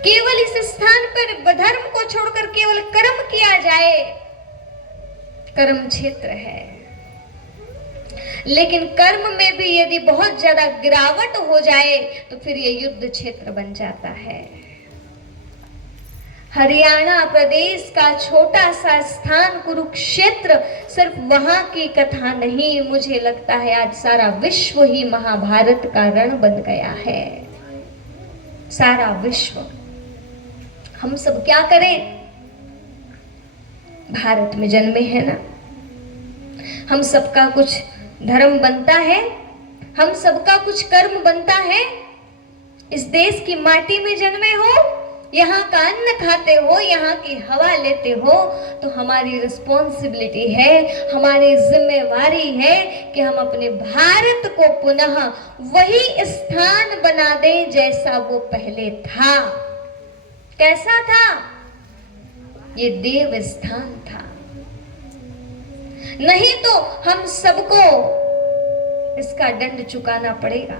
केवल इस स्थान पर धर्म को छोड़कर केवल कर्म किया जाए, कर्म क्षेत्र है। लेकिन कर्म में भी यदि बहुत ज्यादा गिरावट हो जाए तो फिर ये युद्ध क्षेत्र बन जाता है। हरियाणा प्रदेश का छोटा सा स्थान कुरुक्षेत्र सिर्फ वहां की कथा नहीं, मुझे लगता है आज सारा विश्व ही महाभारत का रण बन गया है। सारा विश्व। हम सब क्या करें? भारत में जन्मे हैं ना, हम सबका कुछ धर्म बनता है, हम सबका कुछ कर्म बनता है। इस देश की माटी में जन्मे हो, यहाँ का अन्न खाते हो, यहाँ की हवा लेते हो, तो हमारी रिस्पॉन्सिबिलिटी है, हमारी जिम्मेवारी है कि हम अपने भारत को पुनः वही स्थान बना दें जैसा वो पहले था। कैसा था? ये देव स्थान था। नहीं तो हम सबको इसका दंड चुकाना पड़ेगा।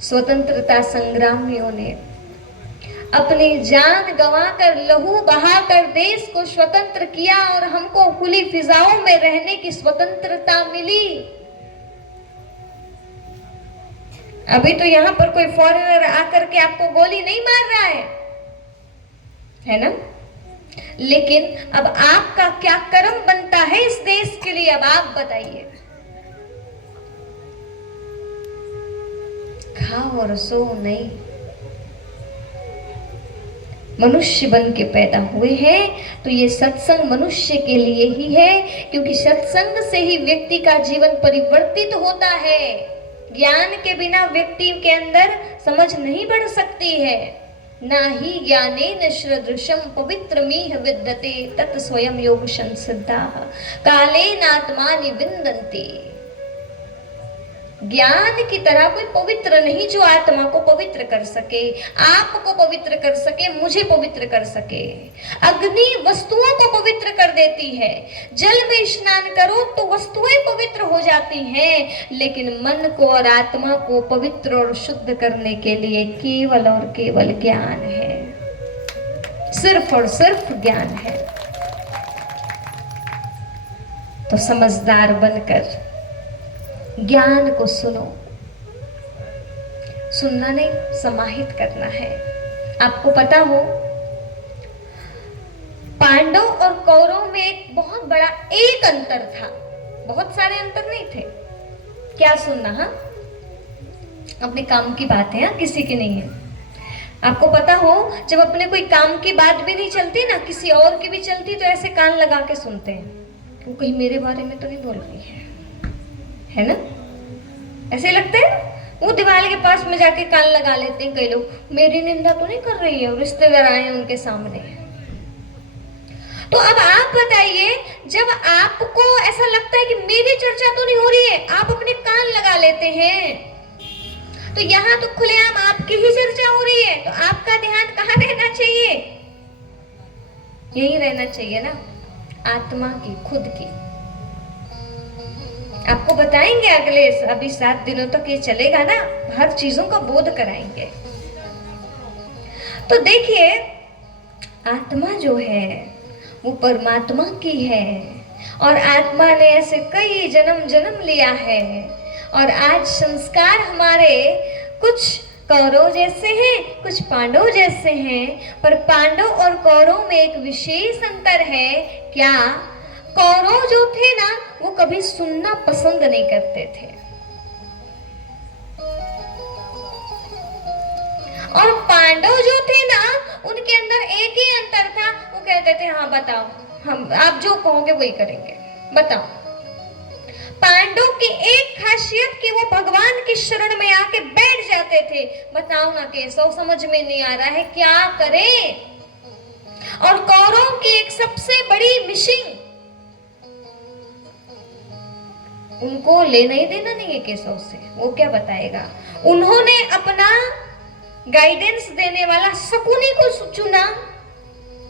स्वतंत्रता संग्रामियों ने अपनी जान गंवाकर, लहू बहाकर देश को स्वतंत्र किया और हमको खुली फिजाओं में रहने की स्वतंत्रता मिली। अभी तो यहां पर कोई फॉरेनर आकर के आपको गोली नहीं मार रहा है ना? लेकिन अब आपका क्या कर्म बनता है इस देश के लिए, अब आप बताइए। खाओ और सो नहीं। मनुष्य बन के पैदा हुए हैं तो ये सत्संग मनुष्य के लिए ही है, क्योंकि सत्संग से ही व्यक्ति का जीवन परिवर्तित होता है। ज्ञान के बिना व्यक्ति के अंदर समझ नहीं बढ़ सकती है। ना ही ज्ञानेन सदृशं पवित्रमिह विद्यते तत् स्वयं योग संसिद्धाः कालेन आत्मानि विन्दन्ति। ज्ञान की तरह कोई पवित्र नहीं जो आत्मा को पवित्र कर सके, आपको पवित्र कर सके, मुझे पवित्र कर सके। अग्नि वस्तुओं को पवित्र कर देती है, जल में स्नान करो तो वस्तुएं पवित्र हो जाती हैं, लेकिन मन को और आत्मा को पवित्र और शुद्ध करने के लिए केवल और केवल ज्ञान है, सिर्फ और सिर्फ ज्ञान है। तो समझदार बनकर ज्ञान को सुनो। सुनना नहीं, समाहित करना है। आपको पता हो पांडव और कौरव में एक बहुत बड़ा एक अंतर था, बहुत सारे अंतर नहीं थे। क्या सुनना? हाँ, अपने काम की बात है, हाँ, किसी की नहीं है। आपको पता हो जब अपने कोई काम की बात भी नहीं चलती ना, किसी और की भी चलती, तो ऐसे कान लगा के सुनते हैं, वो कहीं मेरे बारे में तो नहीं बोल रही है ना? ऐसे लगता है। वो दीवार के पास में जाके कान लगा लेते हैं कई लोग, मेरी निंदा तो नहीं कर रही है, रिश्तेदार आए हैं उनके सामने। तो अब आप बताइए, जब आपको ऐसा लगता है कि मेरी चर्चा तो नहीं हो रही है, आप अपने कान लगा लेते हैं। तो यहाँ तो खुलेआम आपकी ही चर्चा हो रही है, तो आपका ध्यान कहाँ रहना चाहिए? यही रहना चाहिए ना, आत्मा की, खुद की। आपको बताएंगे अगले अभी 7 दिनों तक ये चलेगा ना, हर चीजों का बोध कराएंगे। तो देखिए, आत्मा जो है वो परमात्मा की है, और आत्मा ने ऐसे कई जन्म जन्म लिया है, और आज संस्कार हमारे कुछ कौरव जैसे हैं, कुछ पांडव जैसे हैं, पर पांडव और कौरव में एक विशेष अंतर है। क्या? कौरव जो थे ना वो कभी सुनना पसंद नहीं करते थे, और पांडव जो थे ना उनके अंदर एक ही अंतर था, वो कहते थे हाँ बताओ, हम आप जो कहोगे वही करेंगे, बताओ। पांडव की एक खासियत कि वो भगवान की शरण में आके बैठ जाते थे, बताओ ना केशव समझ में नहीं आ रहा है क्या करें। और कौरव की एक सबसे बड़ी मिसिंग, उनको लेना ही देना नहीं है केशव से, वो क्या बताएगा। उन्होंने अपना गाइडेंस देने वाला शकुनी को चुना।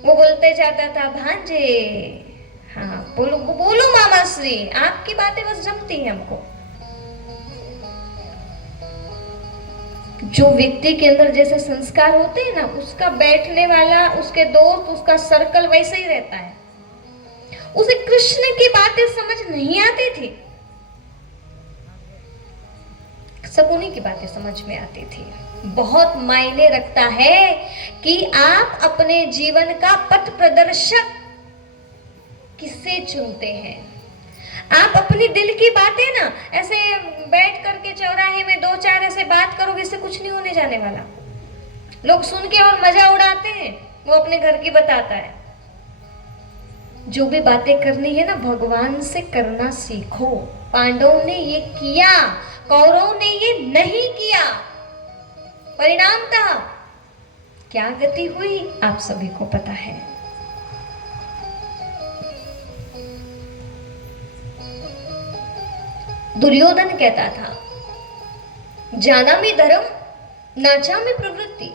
वो बोलते जाता था भांजे, हाँ बोलो बोलो मामा श्री, आपकी बातें बस जमती हैं हमको। जो व्यक्ति के अंदर जैसे संस्कार होते हैं ना, उसका बैठने वाला, उसके दोस्त, उसका सर्कल वैसे ही रहता है। उसे कृष्ण की बातें समझ नहीं आती थी, शकुनी की बातें समझ में आती थी। बहुत मायने रखता है कि आप अपने जीवन का पथ प्रदर्शक किससे चुनते हैं। आप अपनी दिल की बातें ना ऐसे बैठ करके चौराहे में दो चार ऐसे बात करोगे, इससे कुछ नहीं होने जाने वाला। लोग सुन के और मजा उड़ाते हैं, वो अपने घर की बताता है। जो भी बातें करनी है ना भगवान से करना सीखो। पांडवों ने ये किया, कौरव ने ये नहीं किया। परिणाम था क्या गति हुई आप सभी को पता है। दुर्योधन कहता था जानामि धर्म नाचामि प्रवृत्ति,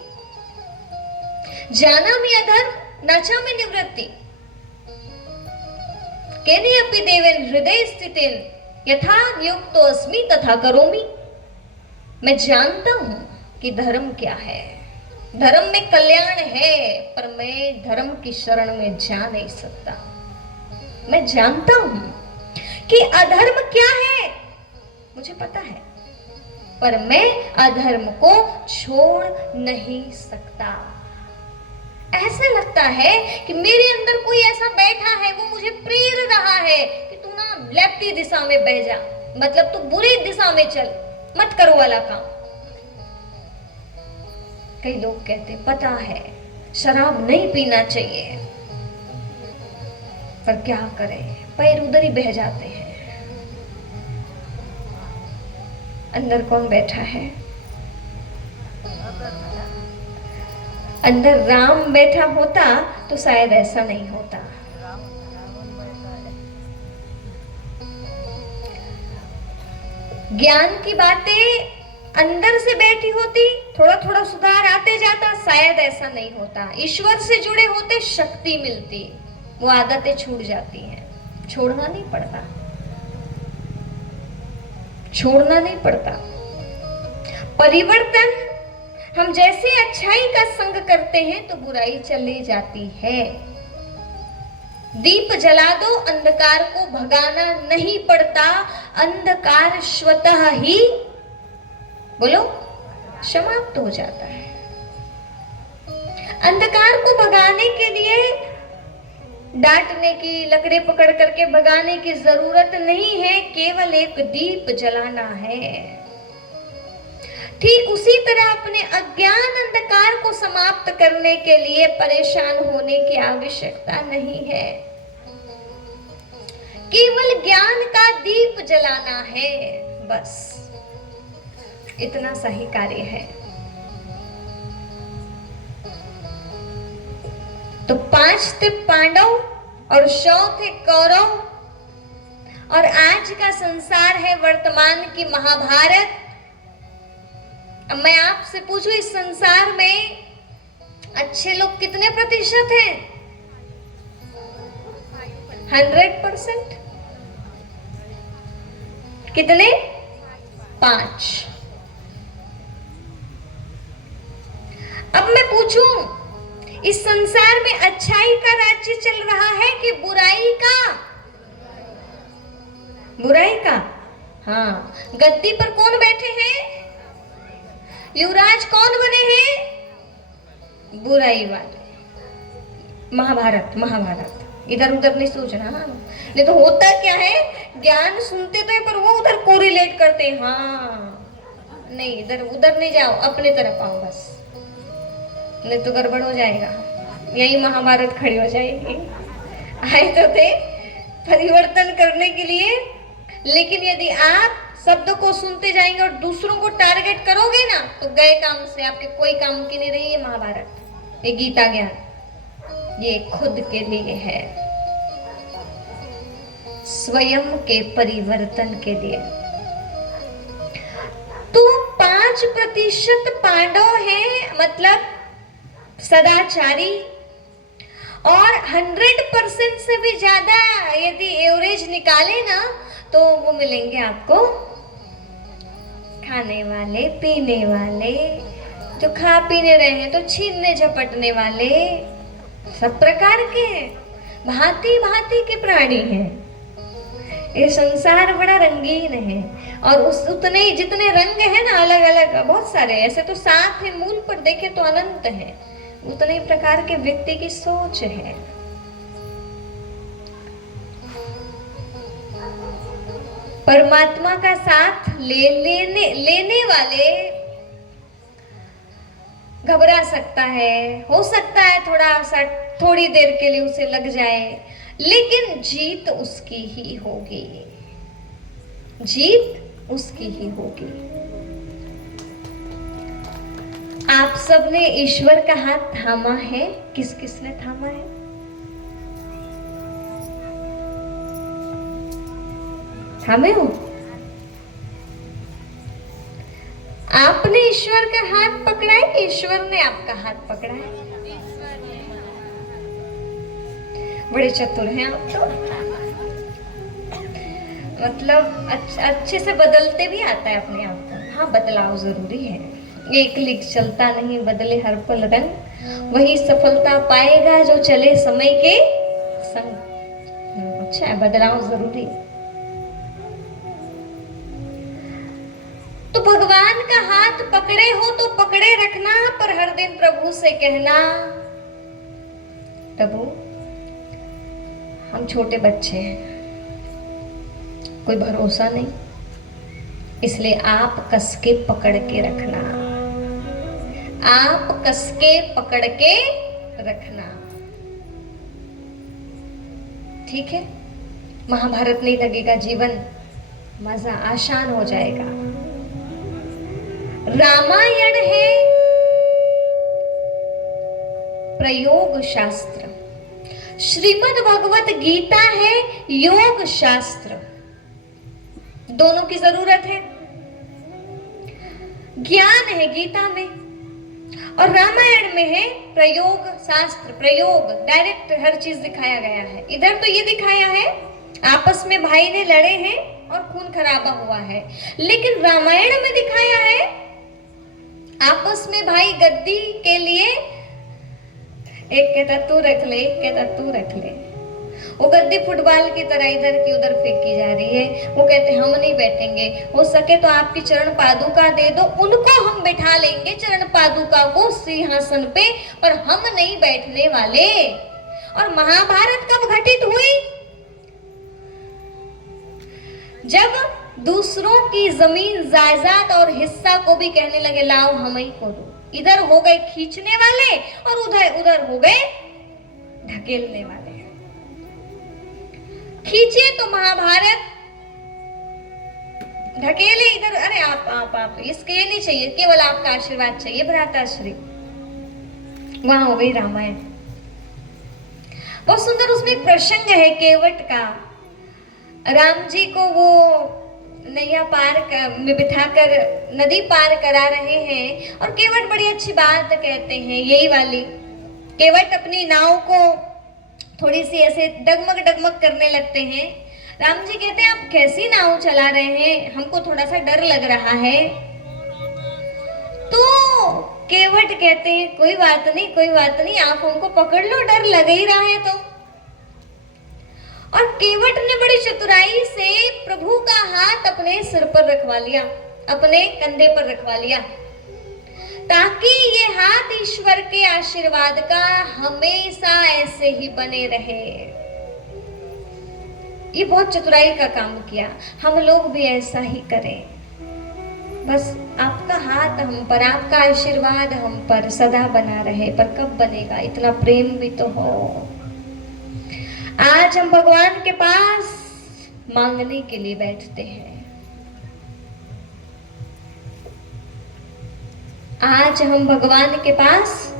जानामि अधर्म नाचामि निवृत्ति, केने अपि देवेन हृदय स्थितेन यथा नियुक्तो अस्मि तथा करोमि। मैं जानता हूं कि धर्म क्या है, धर्म में कल्याण है, पर मैं धर्म की शरण में जा नहीं सकता। मैं जानता हूं कि अधर्म क्या है, मुझे पता है, पर मैं अधर्म को छोड़ नहीं सकता। ऐसे लगता है कि मेरे अंदर कोई ऐसा बैठा है, वो मुझे प्रेर रहा है कि तू ना लेफ्टी दिशा में बह जा, मतलब तू बुरी दिशा में चल, मत करो वाला काम। कई लोग कहते पता है शराब नहीं पीना चाहिए, पर क्या करें, पैर उधर ही बह जाते हैं। अंदर कौन बैठा है? अंदर राम बैठा होता तो शायद ऐसा नहीं होता। ज्ञान की बातें अंदर से बैठी होती, थोड़ा थोड़ा सुधार आते जाता, शायद ऐसा नहीं होता। ईश्वर से जुड़े होते शक्ति मिलती, वो आदतें छूट जाती हैं। छोड़ना नहीं पड़ता, छोड़ना नहीं पड़ता। परिवर्तन, हम जैसे अच्छाई का संग करते हैं तो बुराई चली जाती है। दीप जला दो, अंधकार को भगाना नहीं पड़ता, अंधकार स्वतः ही बोलो समाप्त हो जाता है। अंधकार को भगाने के लिए डांटने की, लकड़ी पकड़ करके भगाने की जरूरत नहीं है, केवल एक दीप जलाना है। ठीक उसी तरह अपने अज्ञान अंधकार को समाप्त करने के लिए परेशान होने की आवश्यकता नहीं है, केवल ज्ञान का दीप जलाना है, बस इतना सही कार्य है। तो 5 थे पांडव और 100 थे कौरव, और आज का संसार है वर्तमान की महाभारत। अब मैं आपसे पूछूं, इस संसार में अच्छे लोग कितने प्रतिशत हैं? 100%। कितने? 5। अब मैं पूछूं, इस संसार में अच्छाई का राज्य चल रहा है कि बुराई का? बुराई का। हाँ, गद्दी पर कौन बैठे हैं? युवराज कौन बने हैं? बुराई वाले। महाभारत, महाभारत इधर उधर नहीं सोचना। नहीं तो होता क्या है, ज्ञान सुनते तो है पर वो उधर कोरिलेट करते हैं। हाँ नहीं, इधर उधर नहीं जाओ, अपने तरफ आओ बस, नहीं तो गड़बड़ हो जाएगा, यही महाभारत खड़ी हो जाएगी। आए तो थे परिवर्तन करने के लिए, लेकिन यदि आप शब्द को सुनते जाएंगे और दूसरों को टारगेट करोगे ना, तो गए काम से आपके कोई काम की नहीं रही। ये महाभारत, ये गीता ज्ञान, ये खुद के लिए है, स्वयं के परिवर्तन के लिए। तो 5% पांडव हैं, मतलब सदाचारी, और 100% से भी ज्यादा यदि एवरेज निकाले ना, तो वो मिलेंगे आपको खाने वाले, पीने वाले, जो खा पीने रहे हैं तो छीनने झपटने वाले, सब प्रकार के हैं, भांति भांति के प्राणी हैं। ये संसार बड़ा रंगीन है, और उस उतने जितने रंग है ना, अलग अलग बहुत सारे, ऐसे तो 7 है, मूल पर देखे तो अनंत है, उतने ही प्रकार के व्यक्ति की सोच है। परमात्मा का साथ लेने वाले घबरा सकता है, हो सकता है थोड़ा सा थोड़ी देर के लिए उसे लग जाए, लेकिन जीत उसकी ही होगी, जीत उसकी ही होगी। आप सबने ईश्वर का हाथ थामा है? किस किसने थामा है? थामे हो? आपने ईश्वर का हाथ पकड़ा है कि ईश्वर ने आपका हाथ पकड़ा है? बड़े चतुर हैं आप तो, मतलब अच्छे से बदलते भी आता है अपने आप को। हाँ, बदलाव जरूरी है, एक लिख चलता नहीं, बदले हर पल रंग, वही सफलता पाएगा जो चले समय के संग। अच्छा है, बदलाव जरूरी है। तो भगवान का हाथ पकड़े हो तो पकड़े रखना, पर हर दिन प्रभु से कहना, प्रभु हम छोटे बच्चे हैं, कोई भरोसा नहीं, इसलिए आप कस के पकड़ के रखना, आप कस के पकड़ के रखना, ठीक है? महाभारत नहीं लगेगा, जीवन मजा आसान हो जाएगा। रामायण है प्रयोग शास्त्र, श्रीमद् भगवत गीता है योग शास्त्र। दोनों की जरूरत है। ज्ञान है गीता में, और रामायण में है प्रयोग शास्त्र। प्रयोग डायरेक्ट हर चीज दिखाया गया है। इधर तो ये दिखाया है आपस में भाई ने लड़े हैं और खून खराबा हुआ है, लेकिन रामायण में दिखाया है आपस में भाई गद्दी के लिए, एक कहता तू रख ले, एक कहता तू रख ले। वो गद्दी फुटबॉल की तरह इधर की उधर फेंकी जा रही है। वो कहते हम नहीं बैठेंगे, हो सके तो आपकी चरण पादुका दे दो, उनको हम बैठा लेंगे चरण पादुका को सिंहासन पे, पर हम नहीं बैठने वाले। और महाभारत कब घटित हुई? जब दूसरों की जमीन जायदाद और हिस्सा को भी कहने लगे लाओ हम ही को दो। इधर हो गए खींचने वाले और उधर उधर हो गए ढकेलने वाले। खींचे तो महाभारत, ढकेले इधर, अरे आप इसके ये नहीं चाहिए, केवल आपका आशीर्वाद चाहिए भ्राताश्री। वहां हो गई रामायण। बहुत सुंदर उसमें एक प्रसंग है केवट का। राम जी को वो नैया पार में बिठाकर नदी पार करा रहे हैं, और केवट बड़ी अच्छी बात कहते हैं, यही वाली। केवट अपनी नाव को थोड़ी सी ऐसे डगमग डगमग करने लगते हैं। राम जी कहते हैं आप कैसी नाव चला रहे हैं, हमको थोड़ा सा डर लग रहा है। तो केवट कहते हैं कोई बात नहीं, कोई बात नहीं, आप हमको पकड़ लो, डर लग ही रहा है तो। और केवट ने बड़ी चतुराई से प्रभु का हाथ अपने सिर पर रखवा लिया, अपने कंधे पर रखवा लिया, ताकि ये हाथ ईश्वर के आशीर्वाद का हमेशा ऐसे ही बने रहे। ये बहुत चतुराई का काम किया। हम लोग भी ऐसा ही करें। बस आपका हाथ हम पर, आपका आशीर्वाद हम पर सदा बना रहे। पर कब बनेगा? इतना प्रेम भी तो हो। आज हम भगवान के पास मांगने के लिए बैठते हैं। आज हम भगवान के पास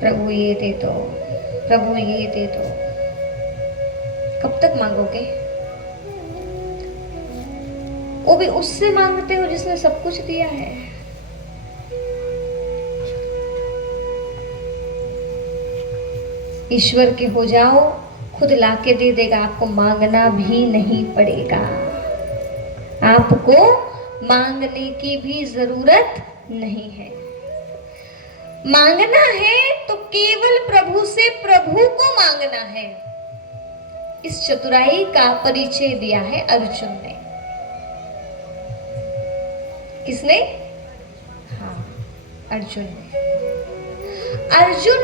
प्रभु ये दे दो, प्रभु ये दे दो। कब तक मांगोगे? वो भी उससे मांगते हो जिसने सब कुछ दिया है। ईश्वर के हो जाओ, खुद लाके दे देगा। आपको मांगना भी नहीं पड़ेगा। आपको मांगने की भी जरूरत नहीं है। मांगना है तो केवल प्रभु से प्रभु को मांगना है। इस चतुराई का परिचय दिया है अर्जुन ने। किसने? हाँ, अर्जुन ने। अर्जुन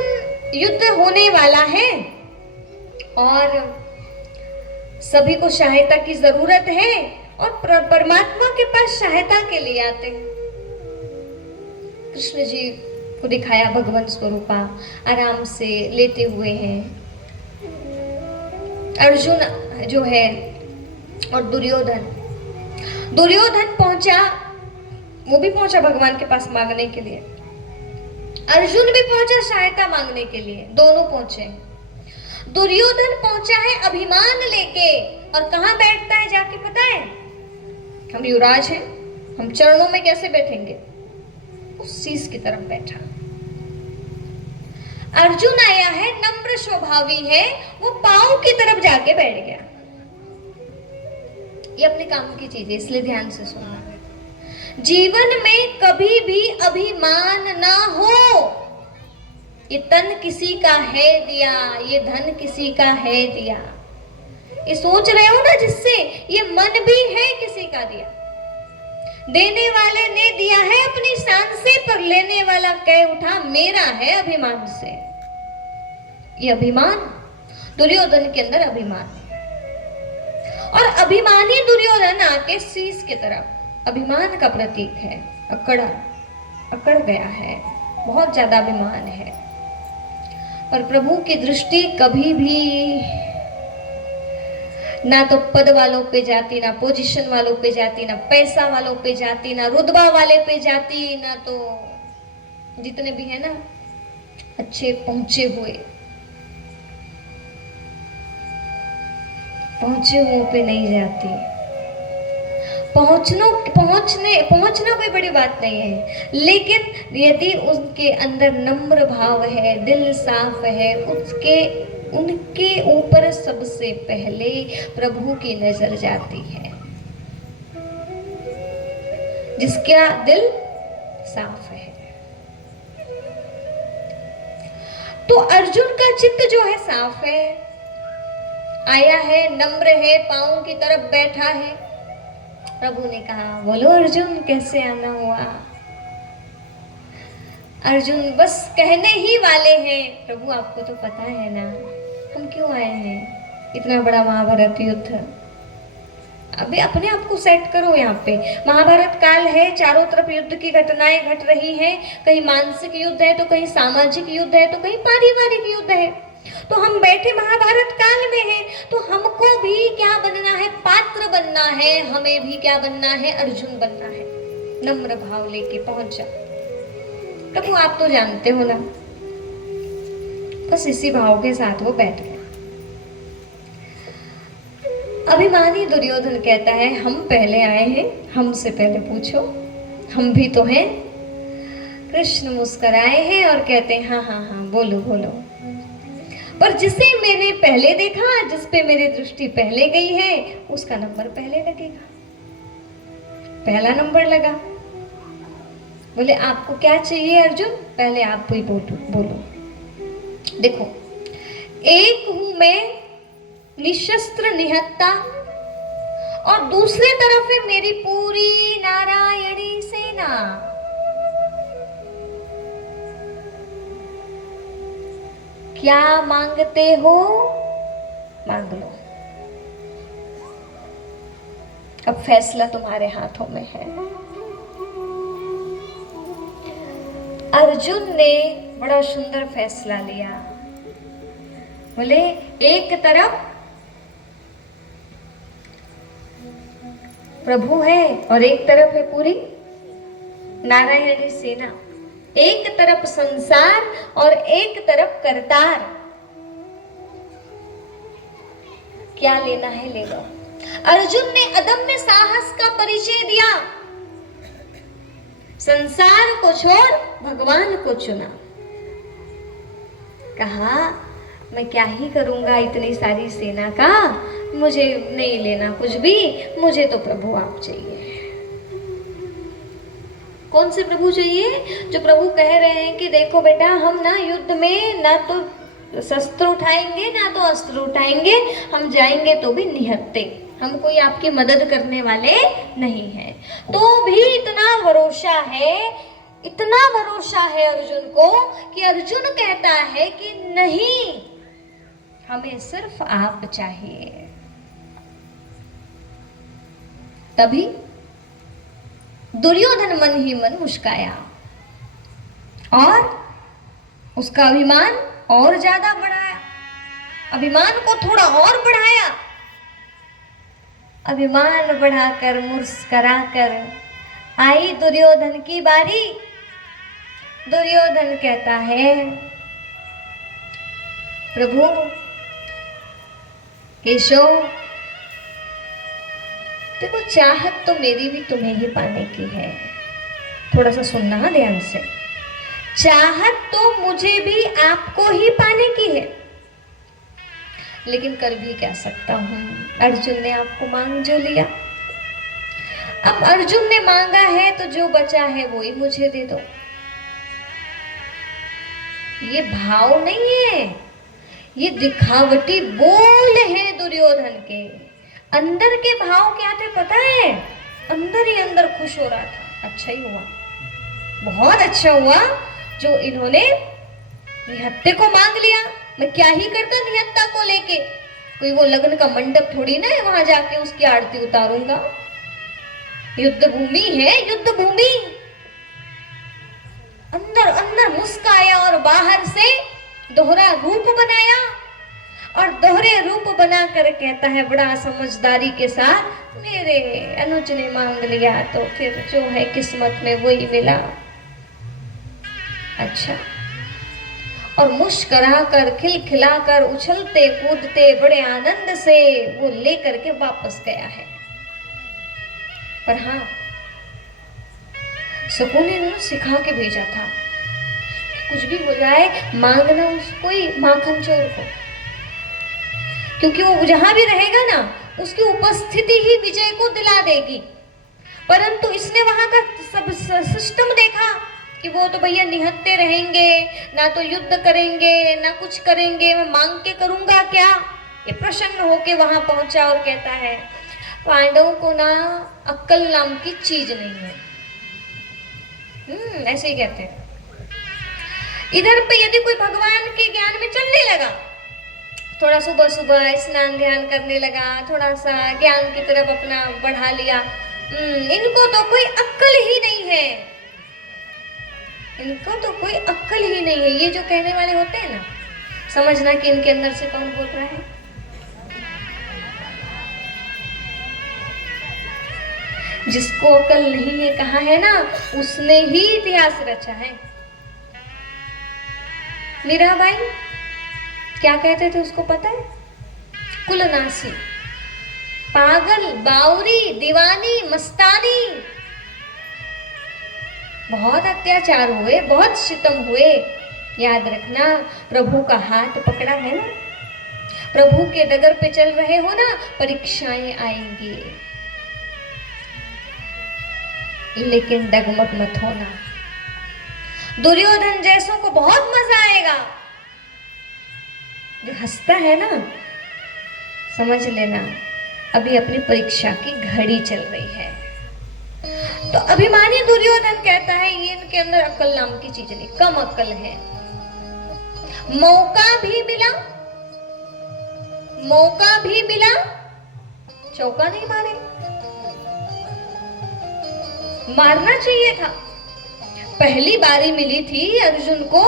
युद्ध होने वाला है और सभी को सहायता की जरूरत है और परमात्मा के पास सहायता के लिए आते हैं। कृष्ण जी को दिखाया भगवान स्वरूपा, आराम से लेटे हुए हैं। अर्जुन जो है और दुर्योधन पहुंचा, वो भी पहुंचा भगवान के पास मांगने के लिए। अर्जुन भी पहुंचा सहायता मांगने के लिए, दोनों पहुंचे। दुर्योधन पहुंचा है अभिमान लेके, और कहां बैठता है जाके पता है? हम युवराज हैं, हम चरणों में कैसे बैठेंगे? उस चीज की तरफ बैठा। अर्जुन आया है, नम्र स्वभावी है, वो पांव की तरफ जाके बैठ गया। ये अपने काम की चीज है, इसलिए ध्यान से सुनना। जीवन में कभी भी अभिमान ना हो। ये तन किसी का है दिया, ये धन किसी का है दिया। ये सोच रहे हो ना जिससे, ये मन भी है किसी का दिया। देने वाले ने दिया है अपनी शान से, पर लेने वाला कह उठा मेरा है अभिमान से। ये अभिमान, दुर्योधन के अंदर अभिमान है। और अभिमानी दुर्योधन आके शीश की तरफ, अभिमान का प्रतीक है, अकड़ गया है, बहुत ज्यादा अभिमान है। और प्रभु की दृष्टि कभी भी ना तो पद वालों पे जाती, ना पोजीशन वालों पे जाती, ना पैसा वालों पे जाती, ना रुतबा वाले पे जाती, ना तो जितने भी है ना अच्छे पहुंचे हुए पे नहीं जाती। पहुंचना कोई बड़ी बात नहीं है, लेकिन यदि उसके अंदर नम्र भाव है, दिल साफ है, उनके ऊपर सबसे पहले प्रभु की नजर जाती है। जिसका दिल साफ है। तो अर्जुन का चित्त जो है साफ है, आया है, नम्र है, पांव की तरफ बैठा है। प्रभु ने कहा बोलो अर्जुन कैसे आना हुआ? अर्जुन बस कहने ही वाले हैं, प्रभु आपको तो पता है ना हम क्यों आए हैं, इतना बड़ा महाभारत युद्ध। अभी अपने आप को सेट करो। यहाँ पे महाभारत काल है, चारों तरफ युद्ध की घटनाएं घट रही हैं। कहीं मानसिक युद्ध है तो कहीं सामाजिक युद्ध है तो कहीं पारिवारिक युद्ध है। तो हम बैठे महाभारत काल में हैं, तो हमको भी क्या बनना है? पात्र बनना है। हमें भी क्या बनना है? अर्जुन बनना है। नम्र भाव लेके पहुंच जा। प्रभु आप तो जानते हो ना। बस इसी भाव के साथ वो बैठ गया। अभिमानी दुर्योधन कहता है हम पहले आए हैं, हमसे पहले पूछो, हम भी तो हैं। कृष्ण मुस्कुराए हैं और कहते हैं हाँ हाँ हाँ बोलो बोलो। पर जिसे मैंने पहले देखा, जिस पे मेरी दृष्टि पहले गई है, उसका नंबर पहले लगेगा। पहला नंबर लगा। बोले आपको क्या चाहिए अर्जुन? पहले आप भी बोलो। देखो, एक हूं मैं निशस्त्र निहत्ता और दूसरे तरफ है मेरी पूरी नारायणी सेना। क्या मांगते हो? मांग लो। अब फैसला तुम्हारे हाथों में है। अर्जुन ने बड़ा सुंदर फैसला लिया। बोले एक तरफ प्रभु है और एक तरफ है पूरी नारायणी सेना, एक तरफ संसार और एक तरफ करतार। क्या लेना है ले लो। अर्जुन ने अदम्य साहस का परिचय दिया। संसार को छोड़ भगवान को चुना। कहा मैं क्या ही करूंगा इतनी सारी सेना का, मुझे नहीं लेना कुछ भी, मुझे तो प्रभु आप चाहिए। कौन से प्रभु चाहिए? जो प्रभु कह रहे हैं कि देखो बेटा, हम ना युद्ध में ना तो शस्त्र उठाएंगे ना तो अस्त्र उठाएंगे, हम जाएंगे तो भी निहत्थे, हम कोई आपकी मदद करने वाले नहीं हैं। तो भी इतना भरोसा है अर्जुन को कि अर्जुन कहता है कि नहीं, हमें सिर्फ आप चाहिए। तभी दुर्योधन मन ही मन मुस्काया और उसका अभिमान और ज्यादा बढ़ाया, अभिमान को थोड़ा और बढ़ाया। अभिमान बढ़ाकर मुस्कुराकर आई दुर्योधन की बारी। दुर्योधन कहता है प्रभु केशव, देखो चाहत तो मेरी भी तुम्हें ही पाने की है। थोड़ा सा सुनना ध्यान से। चाहत तो मुझे भी आपको ही पाने की है, लेकिन कर भी क्या सकता हूं। अर्जुन ने आपको मांग जो लिया, अब अर्जुन ने मांगा है तो जो बचा है वो ही मुझे दे दो। ये भाव नहीं है, ये दिखावटी बोल है दुर्योधन के। अंदर के भाव क्या थे पता है? अंदर ही अंदर खुश हो रहा था। अच्छा ही हुआ, बहुत अच्छा हुआ जो इन्होंने निहत्थे को मांग लिया। मैं क्या ही करता निहत्था को लेके, कोई वो लग्न का मंडप थोड़ी ना है वहां जाके उसकी आरती उतारूंगा। युद्ध भूमि है, युद्ध भूमि। अंदर अंदर मुस्काया और बाहर से दोहरा रूप बनाया, और दोहरे रूप बनाकर कहता है बड़ा समझदारी के साथ, मेरे अनुज ने मांग लिया तो फिर जो है किस्मत में वही मिला। अच्छा, और मुस्कुराकर खिलखिलाकर उछलते कूदते बड़े आनंद से वो लेकर के वापस गया है। पर हाँ, सकून ने उन्हें सिखा के भेजा था कि कुछ भी हो जाए मांगना उसको ही, माखन चोर को, क्योंकि वो जहां भी रहेगा ना उसकी उपस्थिति ही विजय को दिला देगी। परंतु इसने वहां का सब सिस्टम देखा कि वो तो भैया निहत्थे रहेंगे, ना तो युद्ध करेंगे ना कुछ करेंगे, मैं मांग के करूंगा क्या। ये प्रसन्न होके वहां पहुंचा और कहता है पांडवों को ना अक्कल नाम की चीज नहीं है। ऐसे ही कहते हैं। इधर पे यदि कोई भगवान के ज्ञान में चलने लगा, थोड़ा सुबह सुबह स्नान ध्यान करने लगा, थोड़ा सा ज्ञान की तरफ अपना बढ़ा लिया, इनको तो कोई अक्कल ही नहीं है, इनको तो कोई अक्कल ही नहीं है। ये जो कहने वाले होते हैं ना, समझना कि इनके अंदर से कौन बोल रहा है। जिसको अक्ल नहीं है कहा है ना, उसने ही इतिहास रचा है। मीराबाई क्या कहते थे उसको पता है? कुलनासी, पागल, बावरी, दीवानी, मस्तानी। बहुत अत्याचार हुए, बहुत सितम हुए। याद रखना, प्रभु का हाथ पकड़ा है ना, प्रभु के डगर पे चल रहे हो ना, परीक्षाएं आएंगी, लेकिन डगमग मत होना। दुर्योधन जैसों को बहुत मजा आएगा। जो हंसता है ना, समझ लेना अभी अपनी परीक्षा की घड़ी चल रही है। तो अभिमानी दुर्योधन कहता है ये इनके अंदर अक्ल नाम की चीज नहीं, कम अक्ल है। मौका भी मिला, मौका भी मिला, चौका नहीं मारे। मारना चाहिए था। पहली बारी मिली थी अर्जुन को,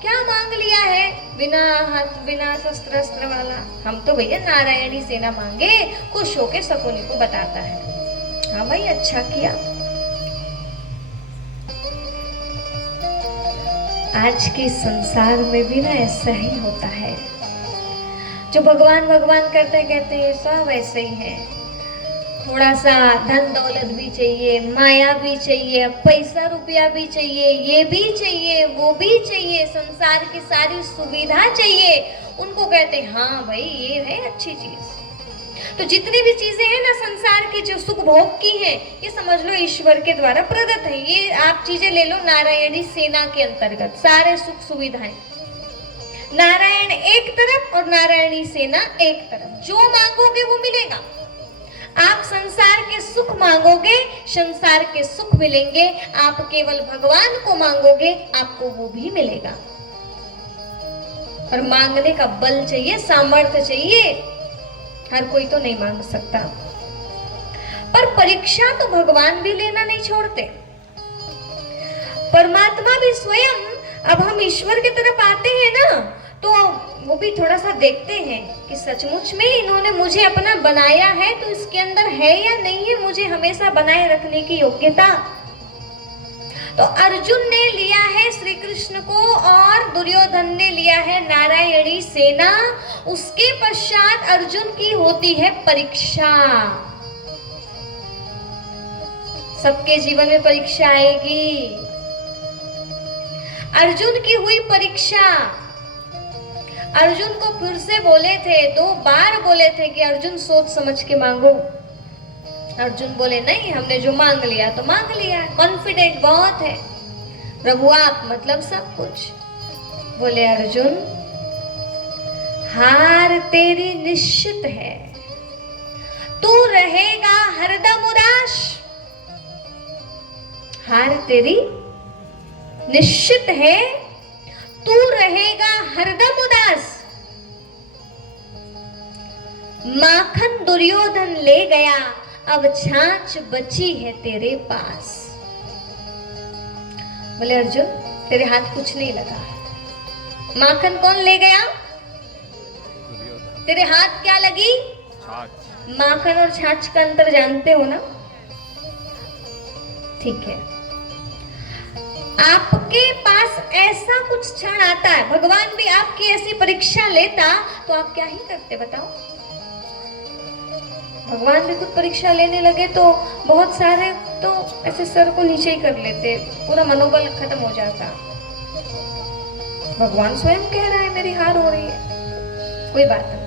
क्या मांग लिया है? बिना हाथ बिना शस्त्र वाला। हम तो भैया नारायणी सेना मांगे। खुश होके शकुनी को बताता है, हाँ भाई अच्छा किया। आज के संसार में भी ना ऐसा ही होता है। जो भगवान भगवान करते कहते हैं सब ऐसे ही है। थोड़ा सा धन दौलत भी चाहिए, माया भी चाहिए, पैसा रुपया भी चाहिए, ये भी चाहिए, वो भी चाहिए, संसार की सारी सुविधा चाहिए। उनको कहते हैं हाँ भाई ये है अच्छी चीज। तो जितनी भी चीजें हैं ना संसार की, जो सुख भोग की हैं, ये समझ लो ईश्वर के द्वारा प्रदत्त है। ये आप चीजें ले लो नारायणी सेना के अंतर्गत, सारे सुख सुविधाएं। नारायण एक तरफ और नारायणी सेना एक तरफ। जो मांगोगे वो मिलेगा। आप संसार के सुख मांगोगे, संसार के सुख मिलेंगे। आप केवल भगवान को मांगोगे, आपको वो भी मिलेगा। और मांगने का बल चाहिए, सामर्थ्य चाहिए। हर कोई तो नहीं मांग सकता। पर परीक्षा तो भगवान भी लेना नहीं छोड़ते। परमात्मा भी स्वयं, अब हम ईश्वर की तरफ आते हैं ना, तो वो भी थोड़ा सा देखते हैं कि सचमुच में इन्होंने मुझे अपना बनाया है, तो इसके अंदर है या नहीं है मुझे हमेशा बनाए रखने की योग्यता। तो अर्जुन ने लिया है श्री कृष्ण को और दुर्योधन ने लिया है नारायणी सेना। उसके पश्चात अर्जुन की होती है परीक्षा। सबके जीवन में परीक्षा आएगी। अर्जुन की हुई परीक्षा। अर्जुन को फिर से बोले थे, 2 बार बोले थे कि अर्जुन सोच समझ के मांगो। अर्जुन बोले नहीं, हमने जो मांग लिया तो मांग लिया। कॉन्फिडेंट बहुत है, प्रभु आप मतलब सब कुछ। बोले अर्जुन हार तेरी निश्चित है, तू रहेगा हरदम उदास। हार तेरी निश्चित है, तू रहेगा हरदम उदास। माखन दुर्योधन ले गया, अब छाछ बची है तेरे पास। बोले अर्जुन तेरे हाथ कुछ नहीं लगा। माखन कौन ले गया? तेरे हाथ क्या लगी? माखन और छाछ का अंतर जानते हो ना? ठीक है। आपके पास ऐसा कुछ क्षण आता है, भगवान भी आपकी ऐसी परीक्षा लेता तो आप क्या ही करते बताओ? भगवान भी खुद परीक्षा लेने लगे तो बहुत सारे तो ऐसे सर को नीचे ही कर लेते, पूरा मनोबल खत्म हो जाता। भगवान स्वयं कह रहा है मेरी हार हो रही है, कोई बात नहीं।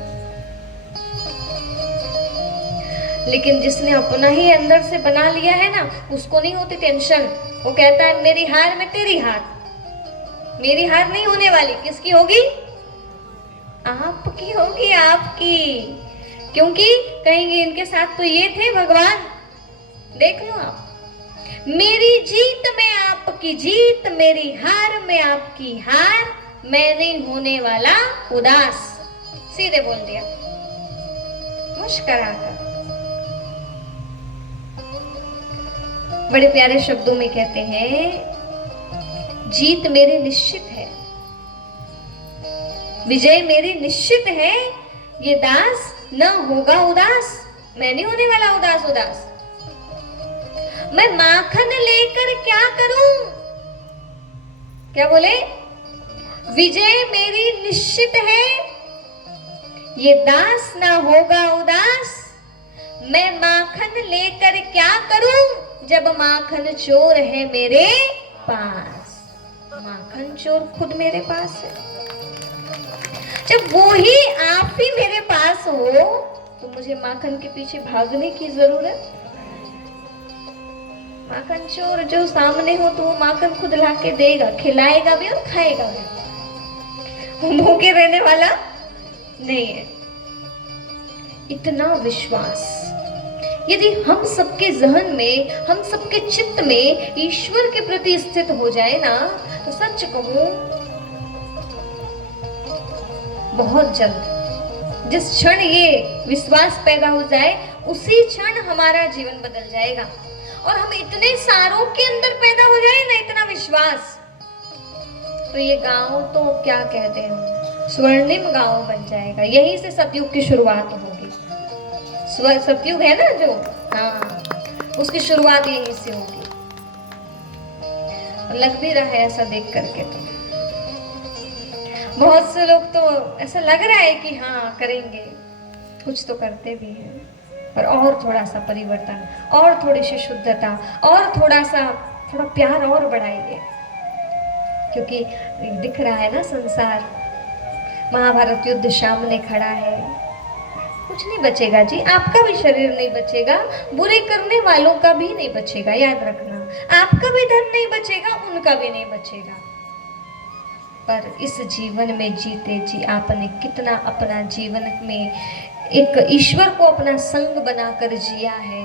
लेकिन जिसने अपना ही अंदर से बना लिया है ना, उसको नहीं होती टेंशन। वो कहता है मेरी हार में तेरी हार, मेरी हार नहीं होने वाली। किसकी होगी? आपकी होगी, आपकी। क्योंकि कहेंगे इनके साथ तो ये थे भगवान। देख लो आप, मेरी जीत में आपकी जीत, मेरी हार में आपकी हार, मैं नहीं होने वाला उदास। सीधे बोल दिया मुस्कुराकर। बड़े प्यारे शब्दों में कहते हैं जीत मेरी निश्चित है, विजय मेरी निश्चित है, ये दास न होगा उदास। मैं नहीं होने वाला उदास। मैं माखन लेकर क्या करूं? क्या बोले? विजय मेरी निश्चित है, ये दास ना होगा उदास। मैं माखन लेकर क्या करूं जब माखन चोर है मेरे पास। माखन चोर खुद मेरे पास है। जब वो ही आप ही मेरे पास हो तो मुझे माखन के पीछे भागने की जरूरत? माखन चोर जो सामने हो तो वो माखन खुद लाके देगा, खिलाएगा भी और खाएगा भी। भूखे रहने वाला नहीं है। इतना विश्वास यदि हम सबके जहन में, हम सबके चित्त में ईश्वर के प्रति स्थित हो जाए ना, तो सच कहूं बहुत जल्द जिस क्षण ये विश्वास पैदा हो जाए उसी क्षण हमारा जीवन बदल जाएगा। और हम इतने सारों के अंदर पैदा हो जाए ना इतना विश्वास, तो ये गांव तो क्या कहते हैं, स्वर्णिम गांव बन जाएगा। यहीं से सतयुग की शुरुआत होगी। सतयुग है ना जो, हाँ, उसकी शुरुआत यहीं से होगी। लग भी रहा है ऐसा देख करके, तो बहुत से लोग तो ऐसा लग रहा है कि हाँ करेंगे, कुछ तो करते भी हैं। और थोड़ा सा परिवर्तन, और थोड़ी सी शुद्धता, और थोड़ा प्यार और बढ़ाइए, क्योंकि दिख रहा है ना संसार, महाभारत युद्ध सामने खड़ा है। कुछ नहीं बचेगा जी, आपका भी शरीर नहीं बचेगा, बुरे करने वालों का भी नहीं बचेगा, याद रखना। आपका भी धन नहीं बचेगा, उनका भी नहीं बचेगा। पर इस जीवन में जीते जी आपने कितना अपना जीवन में एक ईश्वर को अपना संग बनाकर जिया है,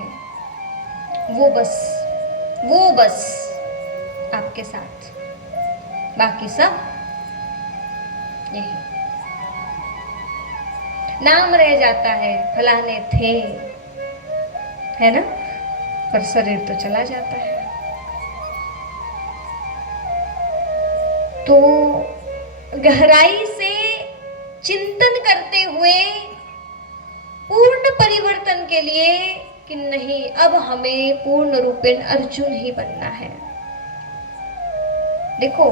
वो बस आपके साथ, बाकी सब यही नाम रह जाता है, फलाने थे, है ना, पर शरीर तो चला जाता है। तो गहराई से चिंतन करते हुए पूर्ण परिवर्तन के लिए कि नहीं, अब हमें पूर्ण रूपेण अर्जुन ही बनना है। देखो,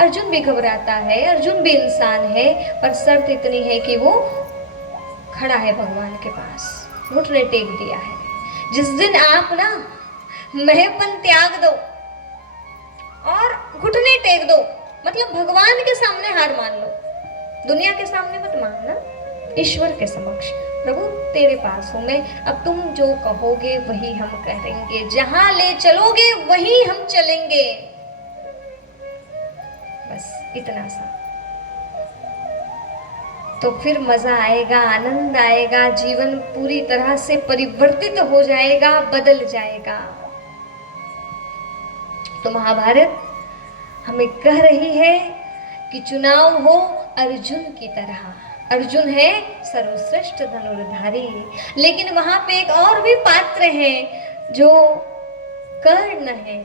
अर्जुन भी घबराता है, अर्जुन भी इंसान है, पर शर्त इतनी है कि वो खड़ा है भगवान के पास, घुटने टेक दिया है। जिस दिन आप ना महपन त्याग दो और घुटने टेक दो, मतलब भगवान के सामने हार मान लो, दुनिया के सामने मत मानना, ईश्वर के समक्ष, प्रभु तेरे पास हूं मैं, अब तुम जो कहोगे वही हम करेंगे, जहां ले चलोगे वही हम चलेंगे, बस इतना सा। तो फिर मजा आएगा, आनंद आएगा, जीवन पूरी तरह से परिवर्तित हो जाएगा, बदल जाएगा। तो महाभारत हमें कह रही है कि चुनाव हो अर्जुन की तरह। अर्जुन है सर्वश्रेष्ठ धनुर्धारी, लेकिन वहां पे एक और भी पात्र है जो कर्ण है,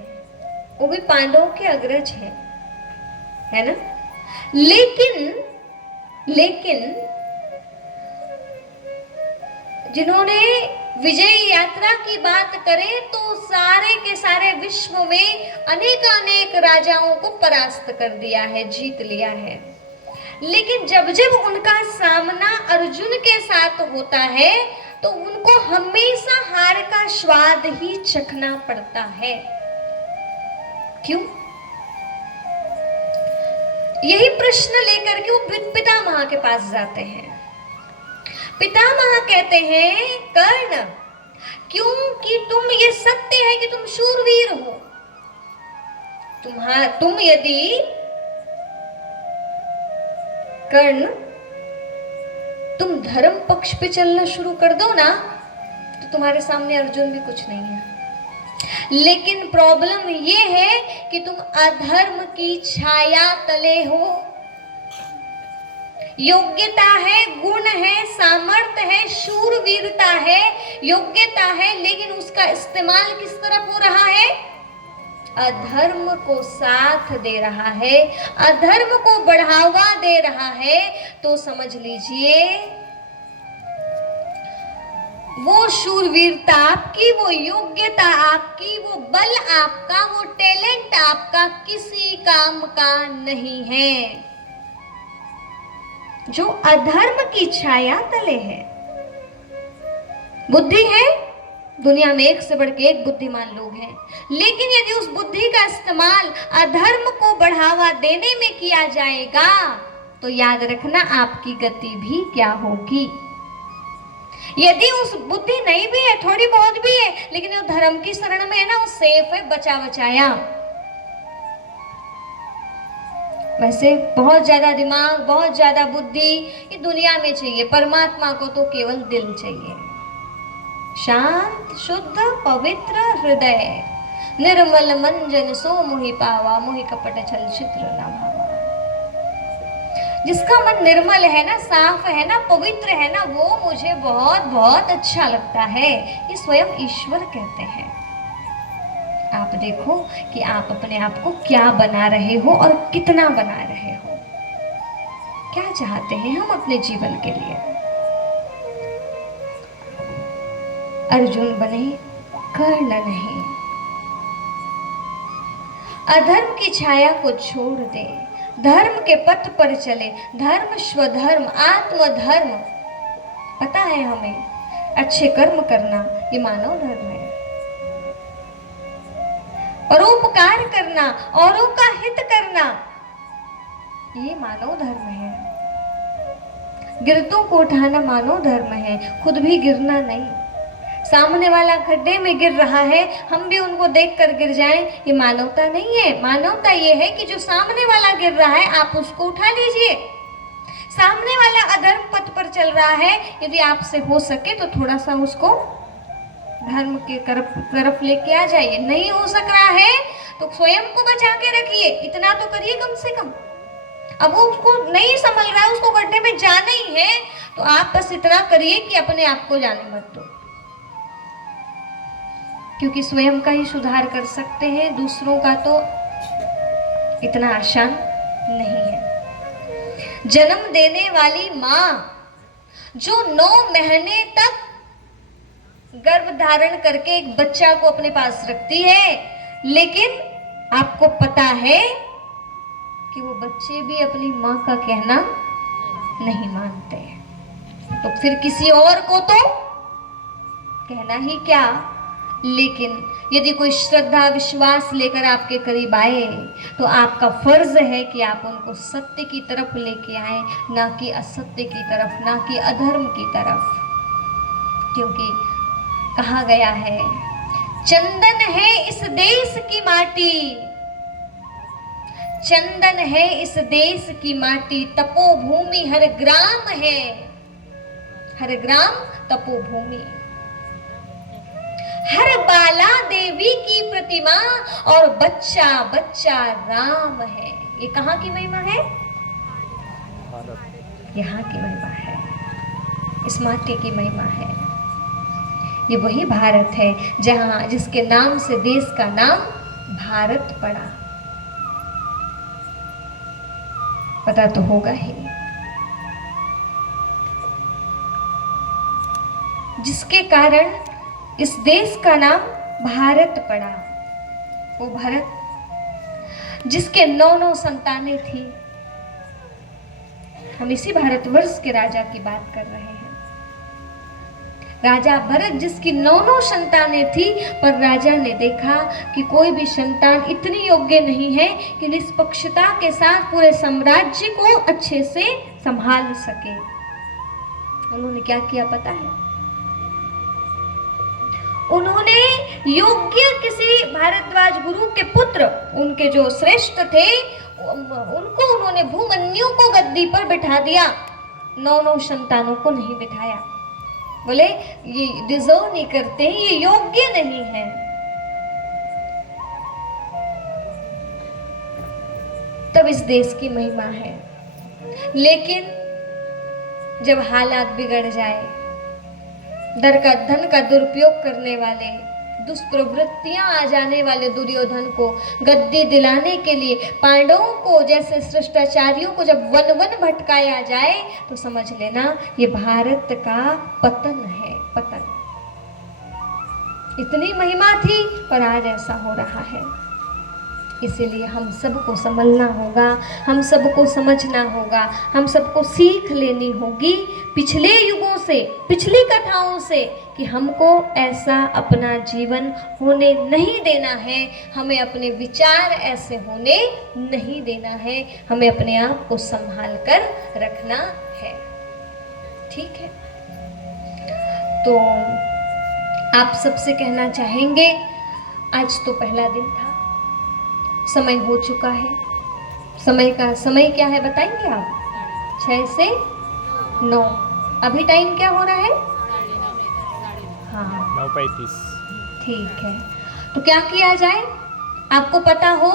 वो भी पांडवों के अग्रज है ना। लेकिन जिन्होंने विजय यात्रा की बात करें तो सारे के सारे विश्व में अनेक राजाओं को परास्त कर दिया है, जीत लिया है। लेकिन जब जब उनका सामना अर्जुन के साथ होता है तो उनको हमेशा हार का स्वाद ही चखना पड़ता है। क्यों? यही प्रश्न लेकर के वो पितामह के पास जाते हैं। पितामह कहते हैं, कर्ण, क्योंकि तुम, ये सत्य है कि तुम शूरवीर हो, तुम यदि कर्ण तुम धर्म पक्ष पे चलना शुरू कर दो ना, तो तुम्हारे सामने अर्जुन भी कुछ नहीं है। लेकिन प्रॉब्लम ये है कि तुम अधर्म की छाया तले हो। योग्यता है, गुण है, सामर्थ्य है, शूरवीरता है, योग्यता है, लेकिन उसका इस्तेमाल किस तरफ हो रहा है? अधर्म को साथ दे रहा है, अधर्म को बढ़ावा दे रहा है। तो समझ लीजिए वो शूरवीरता आपकी, वो योग्यता आपकी, वो बल आपका, वो टैलेंट आपका किसी काम का नहीं है, जो अधर्म की छाया तले है। बुद्धि है, दुनिया में एक से बढ़ के एक बुद्धिमान लोग हैं, लेकिन यदि उस बुद्धि का इस्तेमाल अधर्म को बढ़ावा देने में किया जाएगा तो याद रखना आपकी गति भी क्या होगी। यदि उस बुद्धि नहीं भी है, थोड़ी बहुत भी है, लेकिन वो धर्म की शरण में है ना, वो सेफ है, बचा बचाया। वैसे बहुत ज्यादा दिमाग, बहुत ज्यादा बुद्धि ये दुनिया में चाहिए, परमात्मा को तो केवल दिल चाहिए। शांत, शुद्ध, पवित्र हृदय, निर्मल मंजन सो मोहि पावा, मोहि कपट छल चित्र न भावा। जिसका मन निर्मल है ना, साफ है ना, पवित्र है ना, वो मुझे बहुत बहुत अच्छा लगता है, ये स्वयं ईश्वर कहते हैं। आप देखो कि आप अपने आप को क्या बना रहे हो और कितना बना रहे हो, क्या चाहते हैं हम अपने जीवन के लिए। अर्जुन बने कर्ण नहीं, अधर्म की छाया को छोड़ दे, धर्म के पथ पर चले, धर्म स्वधर्म आत्मधर्म। पता है हमें, अच्छे कर्म करना ये मानव धर्म है, परोपकार करना, औरों का हित करना ये मानव धर्म है, गिरतों को उठाना मानव धर्म है, खुद भी गिरना नहीं। सामने वाला खड्डे में गिर रहा है, हम भी उनको देखकर गिर जाएं, ये मानवता नहीं है। मानवता ये है कि जो सामने वाला गिर रहा है आप उसको उठा लीजिए। सामने वाला अधर्म पथ पर चल रहा है, यदि आपसे हो सके तो थोड़ा सा उसको धर्म के तरफ लेके आ जाइए। नहीं हो सक रहा है तो स्वयं को बचा के रखिए, इतना तो करिए कम से कम। अब वो उसको नहीं संभल रहा है, उसको गड्ढे में जाना ही है, तो आप बस इतना करिए कि अपने आप को जाने मत दो, क्योंकि स्वयं का ही सुधार कर सकते हैं, दूसरों का तो इतना आसान नहीं है। जन्म देने वाली माँ जो 9 महीने तक गर्भ धारण करके एक बच्चा को अपने पास रखती है, लेकिन आपको पता है कि वो बच्चे भी अपनी माँ का कहना नहीं मानते, तो फिर किसी और को तो कहना ही क्या। लेकिन यदि कोई श्रद्धा विश्वास लेकर आपके करीब आए तो आपका फर्ज है कि आप उनको सत्य की तरफ लेके आए, ना कि असत्य की तरफ, ना कि अधर्म की तरफ। क्योंकि कहा गया है, चंदन है इस देश की माटी, चंदन है इस देश की माटी, तपोभूमि हर ग्राम है, हर ग्राम तपोभूमि। हर बाला देवी की प्रतिमा और बच्चा बच्चा राम है। ये कहाँ की महिमा है? यहाँ की महिमा है, इस माटी की महिमा है। ये वही भारत है जहाँ जिसके नाम से देश का नाम भारत पड़ा। पता तो होगा ही, जिसके कारण इस देश का नाम भारत पड़ा। वो भारत जिसके 9 संतानें थी। हम इसी भारतवर्ष के राजा की बात कर रहे हैं। राजा भरत जिसकी 9 संतानें थी, पर राजा ने देखा कि कोई भी संतान इतनी योग्य नहीं है कि निष्पक्षता के साथ पूरे साम्राज्य को अच्छे से संभाल सके। उन्होंने क्या किया पता है? उन्होंने योग्य किसी भारद्वाज गुरु के पुत्र, उनके जो श्रेष्ठ थे, उनको उन्होंने भूमन्यु को गद्दी पर बिठा दिया, 9 संतानों को नहीं बिठाया। बोले ये डिजर्व नहीं करते हैं, ये योग्य नहीं है। तब इस देश की महिमा है। लेकिन जब हालात बिगड़ जाए, धन का दुरुपयोग करने वाले, दुष्प्रवृत्तियां आ जाने वाले दुर्योधन को गद्दी दिलाने के लिए पांडवों को जैसे श्रेष्ठाचार्यों को जब वन वन भटकाया जाए, तो समझ लेना ये भारत का पतन है, पतन। इतनी महिमा थी पर आज ऐसा हो रहा है। इसीलिए हम सबको संभलना होगा, हम सबको समझना होगा, हम सबको सीख लेनी होगी पिछले युगों से, पिछली कथाओं से, कि हमको ऐसा अपना जीवन होने नहीं देना है, हमें अपने विचार ऐसे होने नहीं देना है, हमें अपने आप को संभाल कर रखना है। ठीक है, तो आप सबसे कहना चाहेंगे, आज तो पहला दिन था, समय हो चुका है। समय क्या है बताएंगे आप? 6 से 9। अभी टाइम क्या हो रहा है? हाँ 9:35। ठीक है, तो क्या किया जाए? आपको पता हो,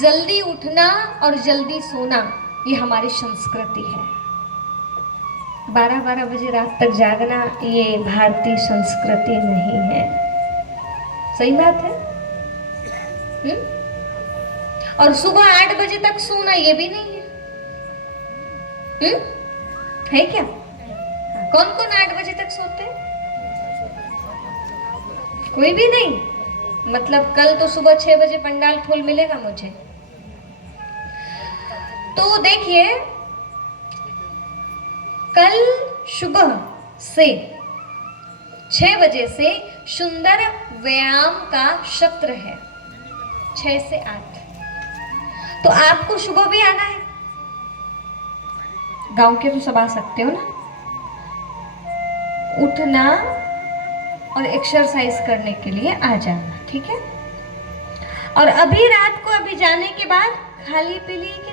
जल्दी उठना और जल्दी सोना ये हमारी संस्कृति है। 12-12 बजे रात तक जागना ये भारतीय संस्कृति नहीं है। सही बात है। और सुबह 8 बजे तक सोना ये भी नहीं है। है क्या? कौन कौन 8 बजे तक सोते हैं? कोई भी नहीं। मतलब कल तो सुबह 6 बजे पंडाल फुल मिलेगा मुझे। तो देखिए, कल सुबह से 6 बजे से सुंदर व्यायाम का सत्र है, 6 से 8। तो आपको सुबह भी आना है। गांव के तो सब आ सकते हो ना। उठना और एक्सरसाइज करने के लिए आ जाना, ठीक है। और अभी रात को अभी जाने के बाद खाली पी लिए कि नहीं?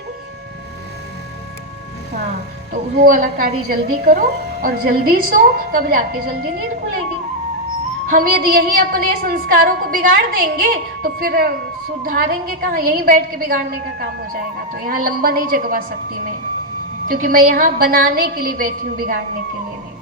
हाँ, तो वो वाला कार्य जल्दी करो और जल्दी सो, तब जाके जल्दी नींद खुलेगी। हम यदि यही अपने संस्कारों को बिगाड़ देंगे तो फिर सुधारेंगे कहाँ? यहीं बैठ के बिगाड़ने का काम हो जाएगा। तो यहाँ लंबा नहीं जगवा सकती मैं, क्योंकि मैं यहाँ बनाने के लिए बैठी हूँ, बिगाड़ने के लिए नहीं।